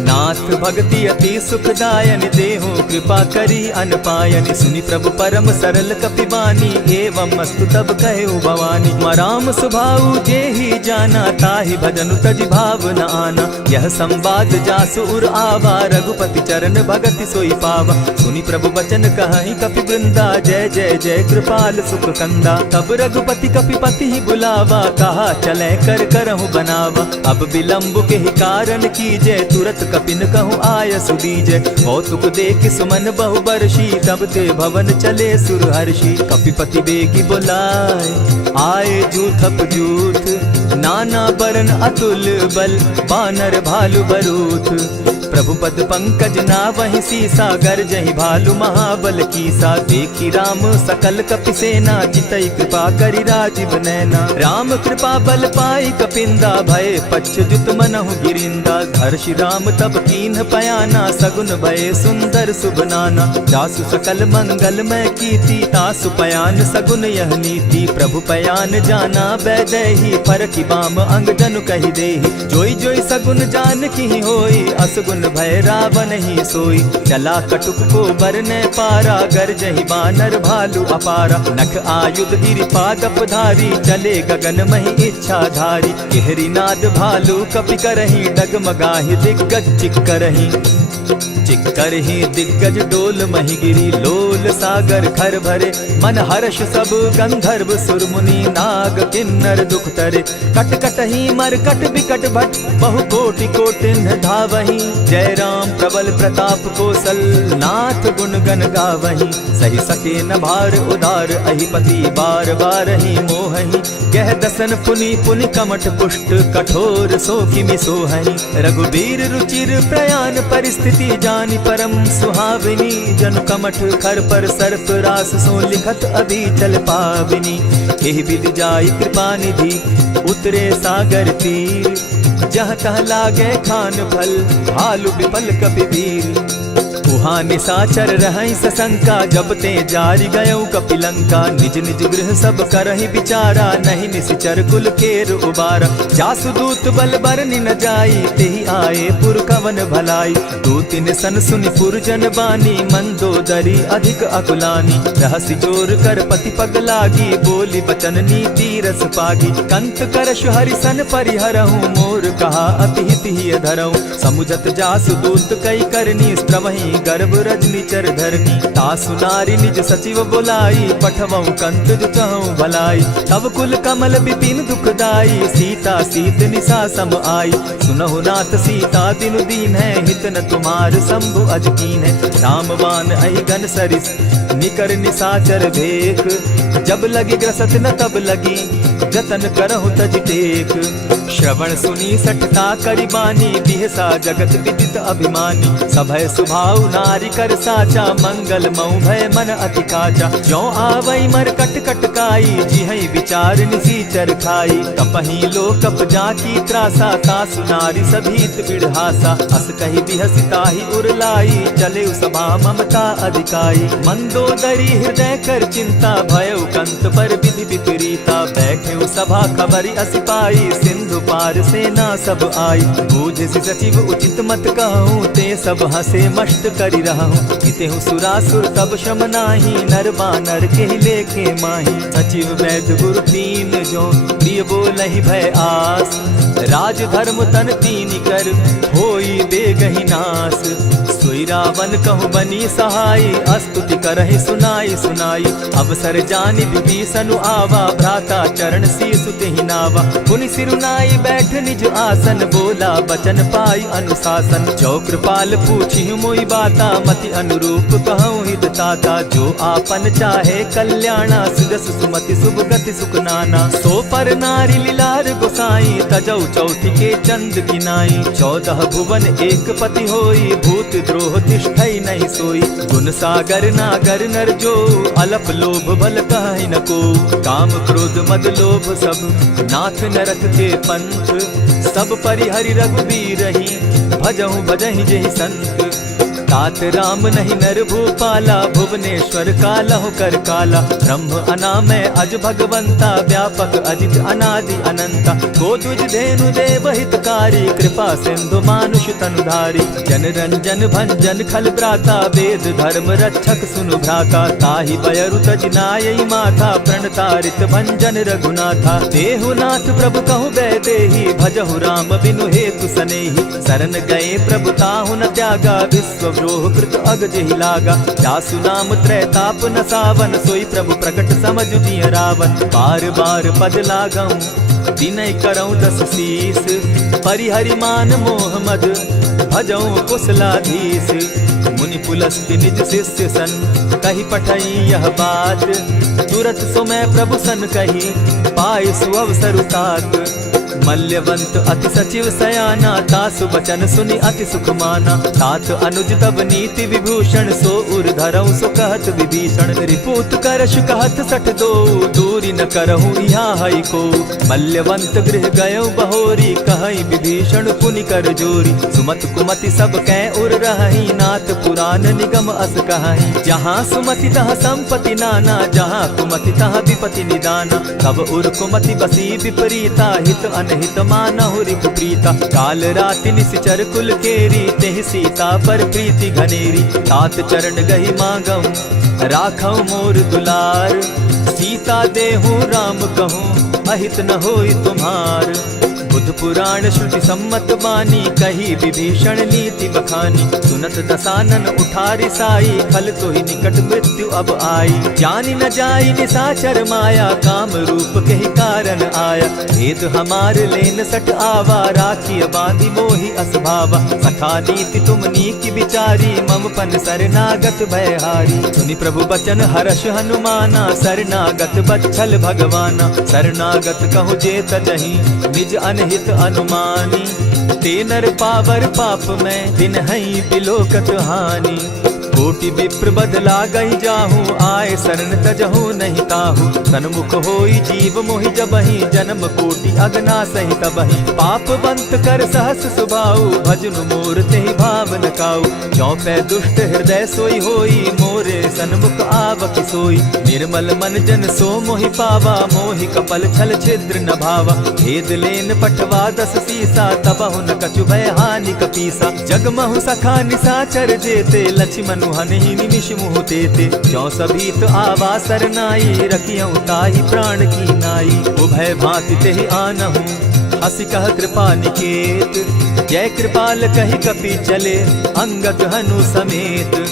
नाथ भक्ति अति सुखदायन देहु कृपा करी अनपायनि। सुनि प्रभु परम सरल कपिबानी एवं मस्तु तब कहु भवानी। मराम सुभाऊ जेहि जाना ताहि भजनु तजि भाव न आना। यह संवाद जासु उर आवा रघुपति चरण भगति सोई पावा। सुनि प्रभु बचन कहि कपि वृंदा जय जय जय कृपाल सुख कंदा। तब रघुपति कपिपति ही बुलावा कहा चले कर करहु बनावा। अब विलंब के ही कारण कीजय तुरत कपिन कहूँ आय सुदीजय। कौतुक देख सुमन बहु बरसी तब ते भवन चले सुर हर्षि। कपिपति बेगी बुलाए आए जूथप जूथ। नाना बरन अतुल बल बानर भालु बरूथ। प्रभु पद पंकज ना वही सीसा गरजहि भालु महाबल कीसा। देखी राम सकल कपि सेना जितई कृपा करि राजीव नैना। राम कृपा बल पाई कपिंदा भय पच्युत मनहु गिरिंदा। हर्षि राम तब कीन्ह पयाना सगुन भय सुंदर शुभ नाना। जासु सकल मंगल में कीर्ति तासु पयान सगुन यह नीति। प्रभु पयान जाना बैदेही फरकी बाम अंग जनु कहि देहि। जोई जोई सगुन जान की होई असगुन भय रावण ही सोई। चला कटुक को बरने पारा गरजहि बानर भालु अपारा। नख आयुध गिरि पादप धारी चले गगन महि इच्छा धारी। केहरी नाद भालु कपि करहि डगमगाहि दिग्गज चिक्करहि। चिक्करहि दिग्गज डोल महि गिरी लोल सागर खर भरे। मन हर्ष सब गंधर्व सुर मुनि नाग किन्नर दुख तरे। कट कटहि मरकट बिकट भट बहु कोटि कोटिन्ह धावहि। जय राम प्रबल प्रताप कौशल नाथ गुण गण गावहि। सही सके न भार उदार अहिपति बार बार ही मोहहि। कह दसन पुनि पुनि कमठ पुष्ट कठोर सो किमि सोहनि। रघुबीर रुचिर प्रयाण परिस्थिति जानि परम सुहाविनी। जनु कमठ खर पर सर्प रास सो लिखत अभी चल पाविनी। एहि विधि जाई कृपा निधि उतरे सागर तीर। जहाँ तह लागे खान फल भालु विफल कपि वीर। उहाँ निशाचर रहई सशंका, जब ते जारी गयऊ कपिलंका। निज निज गृह सब करहि विचारा, नहीं निशिचर कुल केर उबारा। जासु दूत बल बरनि न जाई, तेहि आए पुर कवन भलाई। दूतिन सन सुनि पुरजन बानी, मंदोदरी अधिक अकुलानी। रहसि जोर कर पति पग लागी, बोली बचन नीति रस पागी। कंत करश हरि सन परिहरहूँ, मोर कहा अति हित ही धरऊँ। समुझत जासु दूत कई करनी, स्त्रवहि गर्भ रजनी चर धरनी। तासु नारी निज सचिव बोलाई, पठवऊँ कंत जो चहूँ भलाई। तब कुल कमल विपिन दुखदाई, सीता सीत निशा सम आई। सुनहु नाथ सीता बिनु दीन है, हित न तुम्हार शंभु अजकीन है। रामबान अहिगन सरिस निकर निशाचर भेक, जब लगी ग्रसत न तब लगी, जतन करहु तज टेक। श्रवण सुनी सठता करिबानी, बिहसा जगत विदित अभिमानी। सभय सुभाव नारी कर साचा, मंगल मऊ भय मन अति काचा। ज्यों आवई मर कट कट काई, जिहई विचार निसीचर खाई। कपही लो कप जाकी त्रासा, तासु नारी सभीत बिढ़ासा। अस कही बिहसिता ही उरलाई, चले सभा ममता अधिकाई। मंदोदरी हृदय कर चिंता, भयउ कंत पर विधि विपरीता। बैठे सभा खबरी असिपाई, सिंधु पार सेना सब आई। बूझ सचिव उचित मत कहूँ, ते सब हंसे मस्त करी रहूँ। जितेहु सुरासुर तब शम नाही, नर बानर के लेके माही। सचिव वैद्य गुरु तीन जो, प्रिय बोलहि भय आस। राज धर्म तन तीन कर, होई बेगहि नास। सोई रावण कहु बनी सहाय, स्तुति करहि सुनाई सुनाई। अवसर जानि विभीषण आवा, भ्राता चरण शीसु तेहि नावा। पुनि सिरुनाई बैठ निज आसन, बोला बचन पाई अनुशासन। जो कृपाल पूछि मोई बाता, मति अनुरूप कहूँ हित ताता। जो आपन चाहे कल्याणा, सुजस सुमति शुभ गति सुख नाना। सो पर नारी लीलार गोसाई, तजौ चौथि के चंद गिनाई। 14 भुवन एक पति होई, भूत द्रोह तिष्ठई नहीं सोई। गुण सागर नागर नर जो, अलप लोभ बल कहि न को। काम क्रोध मद लोभ सब, नाथ नरक के पंथ। सब परिहरि रघुबीरहि, भजहु भजहि जेहि संत। तात राम नहीं नर भूपाला, भुवनेश्वर कालहु कर काला। ब्रह्म अनामय अज भगवंता, व्यापक अजित अनादि अनंता। गोदुज धेनु देव हितकारी, कृपा सिंधु मानुष तनुधारी। जन रंजन भंजन खल भ्राता, वेद धर्म रक्षक सुनु भ्राता। ताहि बयरु तज नायई माथा, प्रणतारित भंजन रघुनाथा। देहुनाथ प्रभु कहु बैदेहि, भजहु राम बिनु हेतु सनेहि। शरण गए प्रभु ताहु न त्यागा, विश्व द्रोह कृत अग जेहि लागा। जासु नाम त्रैताप न सावन, सोई प्रभु प्रकट समझ जिय रावण। बार बार पद लागऊं, विनय करऊं 10 शीस। परिहरि मान मोह मद, भजऊं कुशलाधीश। मुनि पुलस्त्य निज शिष्य सन, कही पठई यह बात। तुरत सो मैं प्रभु सन कही, पाई सुअवसर तात। मल्यवंत अति सचिव सयाना, तासु बचन सुनि अति सुख माना। तात अनुज तब नीति विभूषण, सो उर धरऊं सो कहत विभीषण। रिपुत करश कहत सठ दो, दूरी न करहूँ यहाँ हई को। मल्यवंत गृह गयऊ बहोरी, कहई विभीषण पुनि कर जोरी। सुमत कुमति सब कै उर रहई, नाथ पुराण निगम अस कहई। जहाँ सुमति तहाँ संपत्ति नाना, जहाँ कुमति तहाँ विपति निदाना। तब उर कुमति बसी विपरीता, हित अनहित मानहु रिपु प्रीता। काल राति निशिचर कुल केरी, तेहि सीता पर प्रीति घनेरी। तात चरण गहि मांगऊं, राखऊं मोर दुलार। सीता देहूं राम कहूं, अहित न होई तुम्हार। बुध पुराण श्रुति सम्मत बानी, कही विभीषण नीति बखानी। सुनत दसानन उठारी साई, खल तो ही निकट मृत्यु अब आई। जानी न जाई निशाचर माया, काम रूप के ही कारण आया। भेद हमार लेन सट आवा, राखी बांधी मोहि असभावा। सखा नीति तुम नीति विचारी, मम पन शरणागत भयहारी। सुनि प्रभु बचन हर्ष हनुमाना, शरणागत बच्छल भगवाना। शरणागत कहु जे तजहि, निज अनहित अनुमानी। ते नर पावर पाप में, दिन हई बिलोकत हानि। कोटि विप्र बदला गई जाहू, आए शरण तजहू नहीं ताहू। सन्मुख होई जीव मोहि जबहि, जन्म कोटि अगना सही तबहि। पाप बंत कर सहस सुभाऊ, भजनु मोर तेहि भाव न काऊ। चौपै दुष्ट हृदय सोई होई, मोरे सन्मुख आवक सोई। निर्मल मन जन सो मोहि पावा, मोहि कपल छल छिद्र न भावा। भेद लेन पठवा 10 सीसा, तबहु न कछु भय हानि कपीसा। जगमहु सखा निसाचर जेते, लक्ष्मण हनहि निमिष मुहु तेते। ज्यों सभीत आवा सरनाई, रखियौ ताहि प्राण की नाई। उभय भांति तेहि आनहु, हसी कह कृपा निकेत। जय कृपाल कहि कपि चले, अंगद हनु समेत।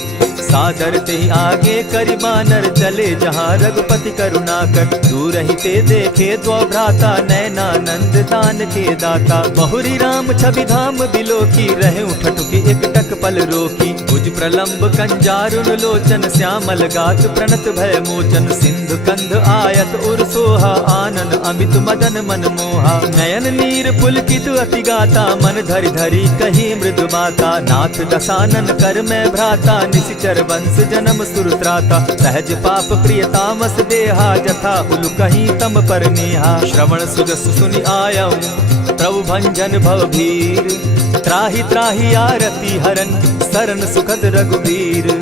सादर ते आगे करि बानर, चले जहाँ रघुपति करुणाकर। दूर ही ते देखे द्वौ भ्राता, नैनानंद दान के दाता। बहुरी राम छवि धाम बिलोकी, रहे ठठुकी एक टक पल रोकी। भुज प्रलंब कंजारुन लोचन, श्यामल गात प्रणत भय मोचन। सिंधु कंध आयत उर सोहा, आनन अमित मदन मन मोहा। नयन नीर पुलकित अति गाता, मन धरि धरि कही मृदु बाता। नाथ दसानन कर मैं भ्राता, निशिचर वंश जन्म सुरत्राता। सहज पाप प्रिय तामस देहा, जथा उलु कहीं तम पर नेहा। श्रवण सुजस सुनि आयऊ, प्रभु भंजन भव भीर। त्राहि त्राहि आरती हरन, सरन सुखद रघुबीर।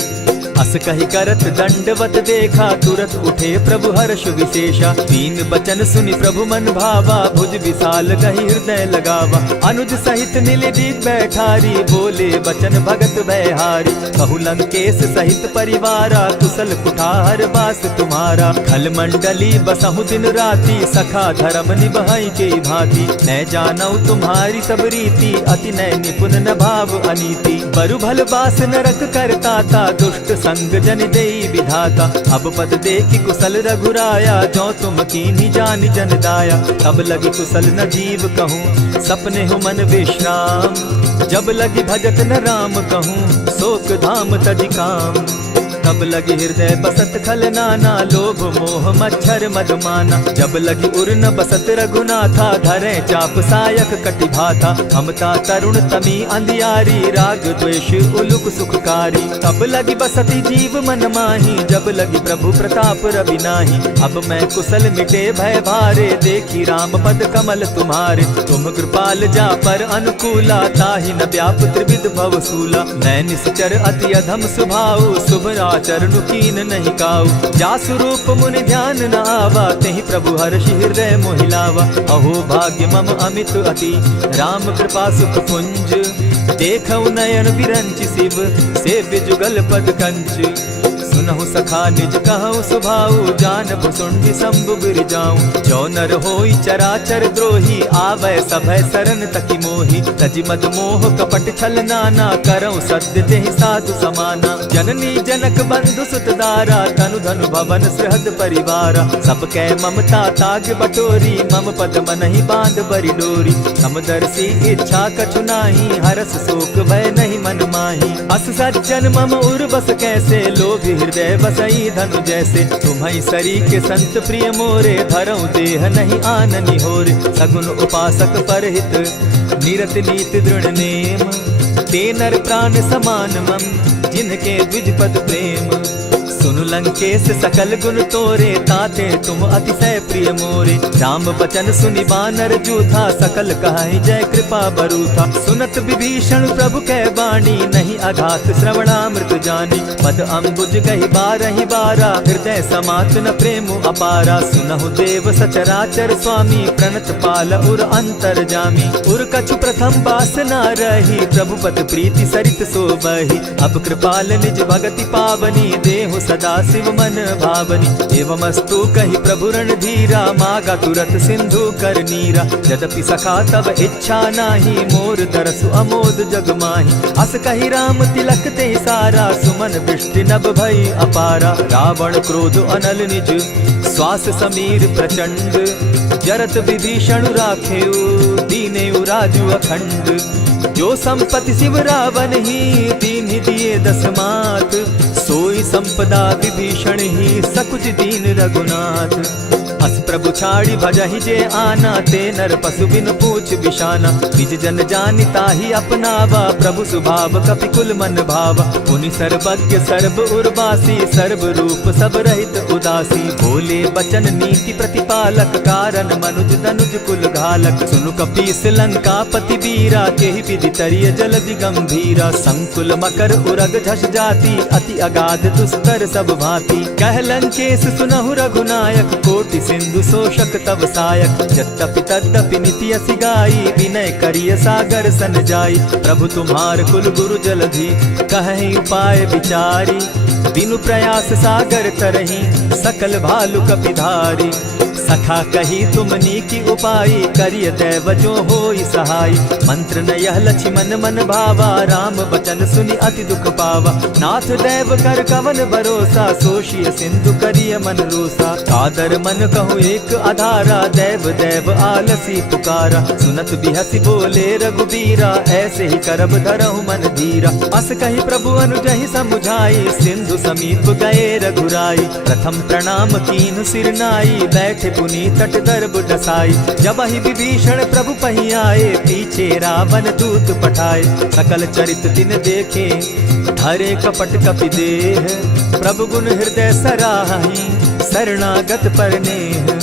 अस कहि करत दंडवत देखा, तुरत उठे प्रभु हर्ष विशेषा। दीन बचन सुनि प्रभु मन भावा, भुज विशाल कहि हृदय लगावा। अनुज सहित नीलदीप बैठारी, बोले बचन भगत भयहारी। कहु लंकेश सहित परिवारा, कुशल कुठार बास तुम्हारा। खल मंडली बसहु दिन राति, सखा धर्म निभाई के भांति। न जानौ तुम्हारी सब रीति, अति नय निपुण न भाव अनीति। बरु भल बास नरक करताता, दुष्ट संग जन देई विधाता। अब पद देखि कुशल रघुराया, जो तुम कीन्ही जानि जन दाया। तब लगी कुशल न जीव कहूँ, सपने हो मन विश्राम। जब लगी भजत न राम कहूँ, शोक धाम तजि काम। तब लगी हृदय बसत खल नाना, लोभ मोह मच्छर मधुमाना। जब लगी उर न बसत रघुनाथा, धरे चाप सायक कटि भाथा। ममता तरुण तमी अंधियारी, राग द्वेष उलुक सुखकारी। तब लगी बसती जीव मन माही, जब लगी प्रभु प्रताप रवि नाही। अब मैं कुशल मिटे भय भारे, देखी राम पद कमल तुम्हारे। तुम कृपाल जा पर अनुकूला, ताहि न व्याप त्रिविध भव सूला। मैं निश्चर अति अधम स्वभाव, शुभ चरणु कीन नहीं काऊ। जासु रूप मुनि ध्यान न आवा, तेहि प्रभु हर्षि हृदय मोहिलावा। अहो भाग्य मम अमित अति, राम कृपा सुख पुंज। देखऊ नयन बिरंच शिव, सेव्य जुगल पद कंच। सुनहु सखा निज कहु सुभाऊ, जानब सुंडि शंभु गिर जाऊं। जो नर होई चराचर द्रोही, आवै सभय सरन तकी मोही। तजि मद मोह कपट छल नाना, करऊं सत्य तेहि साधु समाना। जननी जनक बंधु सुत दारा, तनु धनु भवन सृहद परिवारा। सब कै ममता ताग बटोरी, मम पद मनहि बांध बरि डोरी। समदर्शी इच्छा कछु नाही, हरस शोक भय नहीं मन माही। अस सज्जन मम उर बस कैसे, लोभी हृदय बसई धनु जैसे। तुम्हारी सरी के संत प्रिय मोरे, धरऊं देह नहीं आननि होरे। सगुन उपासक परहित, निरत नीत दृढ़ नेम। ते नर प्राण समान मम, जिनके द्विज पद प्रेम। सुनु लंकेश सकल गुण तोरे, ताते तुम अतिशय प्रिय मोरे। राम बचन सुनि बानर जूथा, सकल कहाई जय कृपा बरूथा। सुनत विभीषण प्रभु कै बाणी, नहीं अघात श्रवणामृत जानी। पद अम्बुज गहि बारहि बारा, हृदय समात न प्रेम अपारा। सुनहु देव सचराचर स्वामी, प्रणत पाल उर अंतर जामी। उर कछु प्रथम बासना रही, प्रभु पद प्रीति सरित सोबहि। अब कृपाल निज भगति पावनी, देहु सदा शिव मन भावनी। एवमस्तु कहि प्रभु रणधीरा, मागा तुरत सिंधु कर नीरा। यद्यपि सखा तब इच्छा नाही, मोर दरसु अमोद जग माही। अस कहि राम तिलक ते सारा, सुमन वृष्टि नभ भई अपारा। रावण क्रोध अनल निज, श्वास समीर प्रचंड। जरत विभीषण राखेउ, दीनेउ राजु अखंड। जो संपत्ति शिव रावण ही, दीन्हि दिए 10 मात। सोई संपदा विभीषण ही, सकुच दीन रघुनाथ। अस प्रभु छाड़ी भजहि जे आना, ते नर पशु बिन पूछ बिशाना। निज जन जानि ताहि अपनावा, प्रभु स्वभाव कपि कुल मन भावा। पुनि सर्वज्ञ सर्व उर्वासी, सर्व रूप सब रहित उदासी। बोले बचन नीति प्रतिपालक, कारण मनुज दनुज कुल घालक। सुनु कपीस लंकापति वीरा, केहि विधि तरिय जलधि गंभीरा। संकुल मकर उरग झष जाति, अति अगाध दुस्तर सब भांति। कह लंकेश सुनहु रघुनायक, कोटि सिंधु शोषक तब सायक। यद्यपि तद्यपि निति असि गाई, विनय करिय सागर सन जाई। प्रभु तुम्हार कुल गुरु जलधि, कहि उपाय विचारी। बिनु प्रयास सागर तरहि, सकल भालु कपिधारी। सखा कही तुमनी की उपाय, करिय दैव जो होई सहाय। मंत्र न यह लक्ष्मण मन भावा, राम बचन सुनि अति दुख पावा। नाथ दैव कर कवन भरोसा, सोषिय सिंधु करिय मन रोसा। कादर मन कहूँ एक आधारा, दैव दैव आलसी पुकारा। सुनत बिहसी बोले रघुबीरा, ऐसे ही करब धरहु मन धीरा। अस कही प्रभु अनुजहि समुझाई, सिंधु समीप गए रघुराई। प्रथम प्रणाम कीन्ह सिर नाई, बैठे पुनि तट दर्ब डसाई। जब ही विभीषण प्रभु पही आए, पीछे रावण दूत पठाए। सकल चरित दिन देखे, हरे कपट कपि देह। प्रभु गुण हृदय सराहि, शरणागत पर नेह।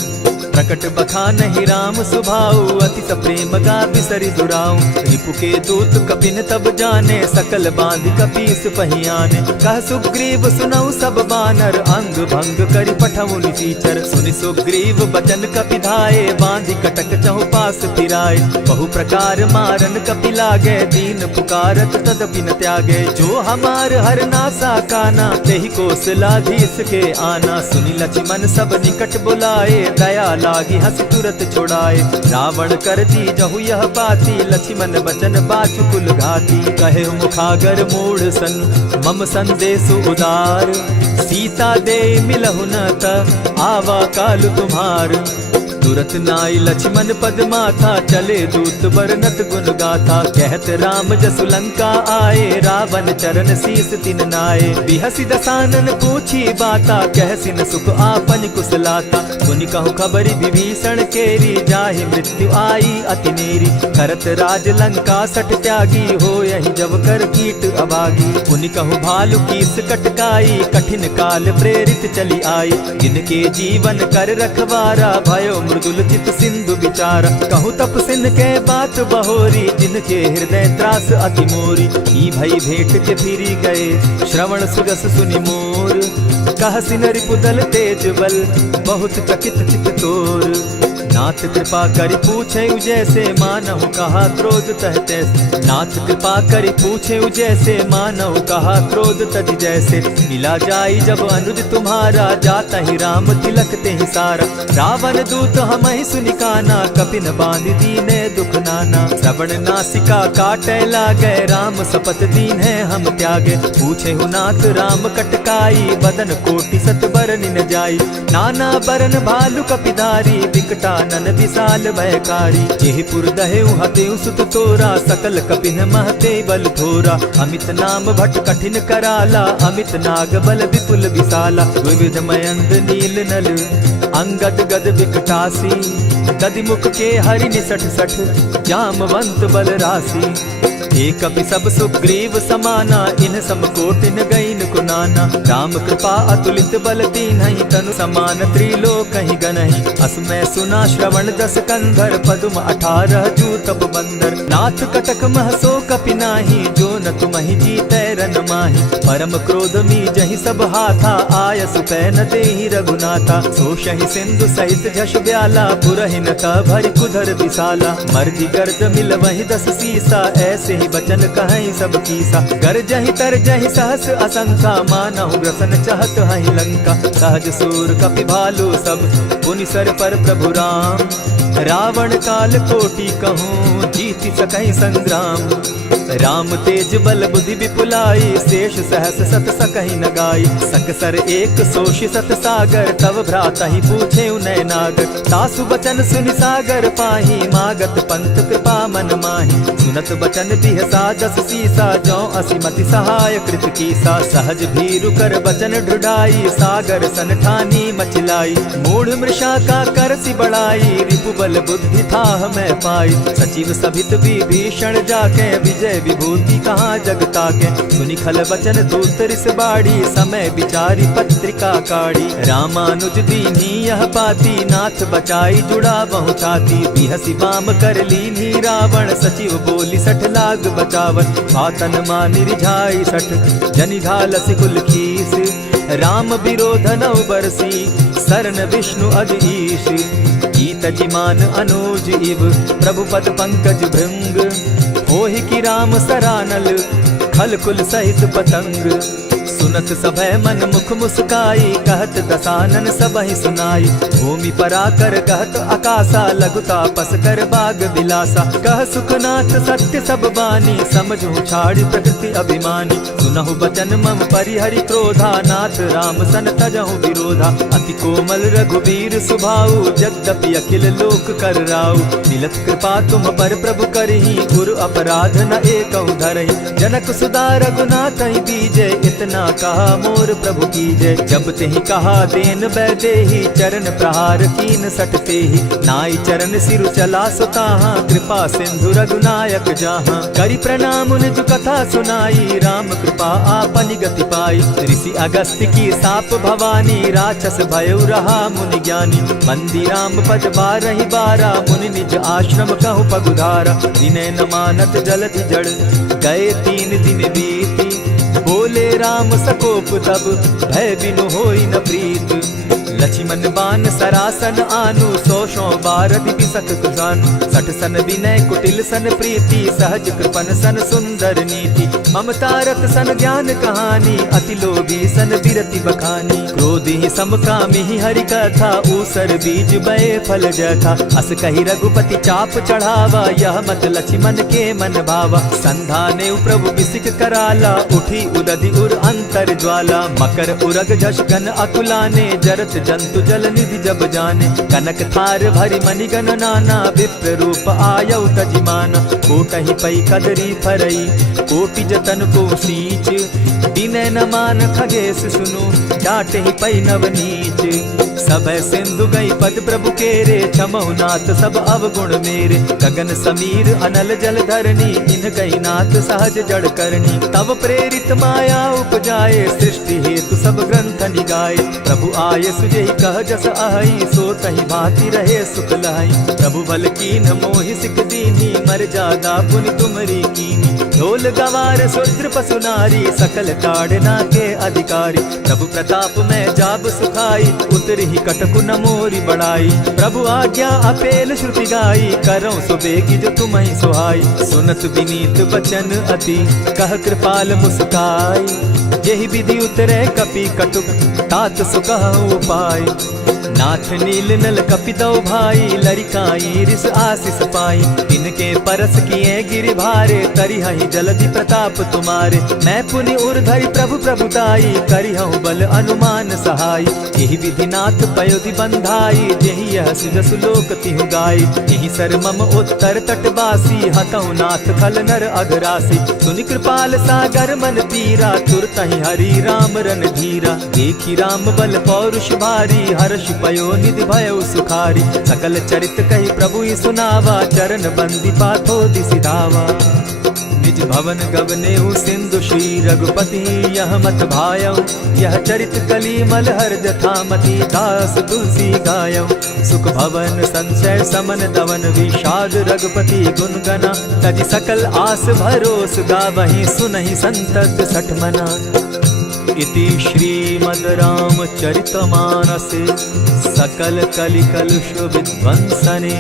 प्रकट बखानहि राम सुभाऊ, अति प्रेम गा बिसरि दुराऊ। रिपु के दूत कपिन तब जाने, सकल बांधि कपीस पहियाने। कह सुग्रीव सुनऊ सब बानर, अंग भंग करि पठऊ निसीचर। सुनि सुग्रीव बचन कपि धाये, बांधि कटक चहु पास फिराए। बहु प्रकार मारन कपि लागे, दीन पुकारत तदपि न त्यागे। जो हमार हर नासा काना, तेहि कौशलाधीश के आना। सुनि लक्ष्मण सब निकट बुलाए, दया लागी हंसी तुरत छुड़ाए। रावण कर दी जहु यह बाती, लक्ष्मण बचन बाचु कुल घाती। कहे मुखागर मूढ़ सन, मम संदेश उदार। सीता दे मिलहु न त, आवा काल तुम्हार। तुरत नाई लक्ष्मण पद माथा, चले दूत बरनत गुण गाथा। कहत राम जसु लंका आए, रावण चरण शीस तिन नाये। बिहसी दसानन पूछी बाता, कहसी न सुख आपन कुशलाता। सुनि कहु खबरि विभीषण केरी, जाहि मृत्यु आई अति नेरी। करत राज लंका सठ त्यागी, हो यही जब कर कीट अभागी। पुनि कहु भालु कीस कटकाई, कठिन काल प्रेरित चली आई। जिनके जीवन कर रखवारा, भयो मृदुल चित सिंधु विचार। कहु तप सिंध के बात बहोरी, जिनके हृदय त्रास अति मोरी। ई भई भेंट के फिरी गए, श्रवण सुजस सुनि मोर। कह सिन रिपुदल तेज बल, बहुत चकित चित तोर। नाथ कृपा करि पूछे जैसे, मानहु कहा क्रोध तह तैसे। नाथ कृपा करि पूछे जैसे, मानहु कहा क्रोध तज जैसे। मिला जाई जब अनुज तुम्हारा, जाता ही राम तिलक ते ही सारा। रावण दूत हम ही सुनिकाना, कपिन बांध दीने दुख नाना। श्रवण नासिका काटे लागे, राम सपत दीन है हम त्यागे। पूछे हु नाथ राम कटकाई, बदन कोटि सत बरन न जाई। नाना बरन भालु कपिधारी, विकटा नन विशाल भयकारी। जेहि पुर दहेउ हतेउ सुत तोरा, सकल कपिन महते बल थोरा। अमित नाम भट कठिन कराला, अमित नाग बल विपुल विशाला। विविध मयंद नील नल, अंगद गद विकटासी। गदिमुख के हरि निसठ सठ, जामवंत बल राशि। एक कपि सब सुग्रीव समाना, इन समकोटिन गईन कुनाना। राम कृपा अतुलित बल दीन्हि, तनु समान त्रिलोक ही गनहि। असमय सुना श्रवण दस कंधर, पदुम 18 जूतप बंदर। नाथ कटक महसो कपि नाही, जो न तुमहि जीतै रन माहि। परम क्रोध मी जहि सब हाथा, आय सुपै न देहि रघुनाथा। सोषहि सिंधु सहित झष ब्याला, पुरहि न त भरि कुधर विशाला। मर्दि गर्द मिल वहि 10 सीसा, ऐसे बचन कहीं सब कीसा। कर जहि तर जहि सहस असंखा, मानहु ग्रसन चहत हहि लंका। सहज सूर कपि भालु सब, पुनि सर पर प्रभु राम। रावण काल कोटि कहूँ, जीति सकहि संग्राम। राम तेज बल बुद्धि विपुलाई, शेष सहस सत सकहि न गाई। सकसर एक सोषि सत सागर, तव भ्राता ही पूछे उनय नागर। तासु बचन सुनि सागर पाही, मागत पंत कृपा मन माही। सुनत बचन बिहसा जस सीसा, जौ असिमति सहाय कृत कीसा। सहज भीरु कर बचन ढुढ़ाई, सागर सन ठानी मचिलाई। मूढ़ मृषा का करसि बढ़ाई, रिपु बल बुद्धि थाह मैं पाई। सचिव सभित विभीषण जाके, विजय विभूति कहाँ जगता के। सुनि खल वचन दूत रिस बाड़ी, समय विचारी पत्रिका काढ़ी। रामानुज दीनी यह पाती, नाथ बचाई जुड़ा बहु छाती। बिहसि बाम कर लीनी रावण, सचिव बोली सठ लाग बचावन। भातन मानि रिझाई सठ, जनि घालसि कुल खीस। राम विरोध नौ बरसी, सरन विष्णु अधीश। ईत जिमान अनुज इव, प्रभु पद पंकज भृंग। होहि की राम सरानल, खल कुल सहित पतंग। सुनत सभय मन मुख मुस्काई, कहत दसानन सबहि सुनाई। भूमि पराकर कहत आकाशा, लघु तापस कर बाग बिलासा। कह सुखनाथ सत्य सब बानी, समझू छाड़ी प्रकृति अभिमानी। सुनहु बचन मम परिहरि क्रोधा, नाथ राम सन तजहु विरोधा। अति कोमल रघुबीर सुभाऊ, यद्यपि अखिल लोक कर राऊ। मिलत कृपा तुम पर प्रभु करही, गुरु अपराध न एकहु धरहि। जनक सुदा रघुनाथ दीजे, इतना कहा मोर प्रभु कीजय। जब तेहि कहा देन बैदेही, चरण प्रहार कीन सटते ही। नाई चरण सिरु चला सुताहा, कृपा सिंधु रघुनायक जाहा। करि प्रणाम निज कथा सुनाई, राम कृपा आपनि गति पाई। ऋषि अगस्त्य की साप भवानी, राक्षस भयउ रहा मुनि ज्ञानी। बंदी राम पद बारहि बारा, मुनि निज आश्रम कहु पगुधारा। विनय न मानत जलधि जड़, गए 3 दिन बीती। बोले राम सकोप तब, भय बिनु होई न प्रीत। लक्ष्मण बान सरासन आनु, 100 बारधि बिसक कृसानु। 60 सन विनय कुटिल सन प्रीति, सहज कृपन सन सुंदर नीति। ममता रत सन ज्ञान कहानी, अति लोभी सन बिरति बखानी। क्रोधी समकामी हरि कथा, ऊसर बीज बये फल जथा। अस कहि रघुपति चाप चढ़ावा, यह मत लक्ष्मण के मन भावा। संधाने प्रभु बिसिक कराला, उठी उदधि उर अंतर ज्वाला। मकर उरग झष घन अकुलाने, जरत जंतु जल निधि जब जाने। कनक थार भरि मणिगण नाना, विप्र रूप आयउ तजिमाना। कोटहि पै कदरी फरई, कोटि जतन को सींच। विनय न मान खगेश सुनु, डांटहि पै नवनीच। सभय सिंधु गई पद प्रभु केरे, क्षमहु नाथ सब अवगुण मेरे। गगन समीर अनल जल धरनी, इन कही नाथ सहज जड़ करनी। तब प्रेरित माया उपजाए, सृष्टि हेतु सब ग्रंथ निगाए। प्रभु आये सुजेहि कह जस अहि, सो तहि भांति रहे सुख लहै। प्रभु बल कीन मोहि सिख दीनी, मर जादा पुनि तुमरी कीनी। ढोल गवार शूद्र पशु नारी, सकल ताड़ना के अधिकारी। प्रभु प्रताप में जाब सुखाई, उतरि कटकु न मोरी बड़ाई। प्रभु आज्ञा अपेल श्रुति गाई, करौ सो बेगी जो तुम्हि सुहाई। सुनत विनीत बचन अति, कह कृपाल मुस्काई। जेहि विधि उतरे कपि कटुक, तात सो कहु उपाय। नाथ नील नल कपि दो भाई, लरिकाई रिस आशीष पाई। तिनके परस किए गिरि भारे, तरिहहि जलधि प्रताप तुम्हारे। मैं पुनि उर्धरि प्रभु प्रभुताई, करिहउ बल अनुमान सहाय। यही विधि नाथ पयोधि बंधाई, जेहि यह सुजसु लोक तिहु गाई। यही सर मम उत्तर तटवासी, हतउ नाथ खल नर अघरासी। सुनि कृपाल सागर मन पीरा, तुरतहि हरि राम रन धीरा। देखी राम बल पौरुष भारी, हर्ष पयो निधि भयउ सुखारी। सकल चरित कही प्रभु ही सुनावा, चरण बंदी पाथो दिसि धावा। निज भवन गवनेउ सिंधु श्री रघुपति, यह मत भायउ। यह चरित कली मलहर जथामति, दास तुलसी गायउ। सुख भवन संशय समन दवन, विषाद रघुपति गुण गना। तजि सकल आस भरोस, गावहि सुनहि संतत सठ मना। इति श्रीमद् रामचरितमानसे, सकल कलिकलुष विध्वंसने।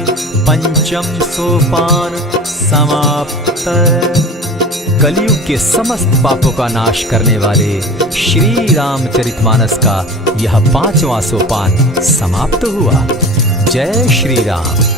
पंचम सोपान समाप्त। कलयुग के समस्त पापों का नाश करने वाले श्री रामचरितमानस का यह 5वां सोपान समाप्त हुआ। जय श्री राम।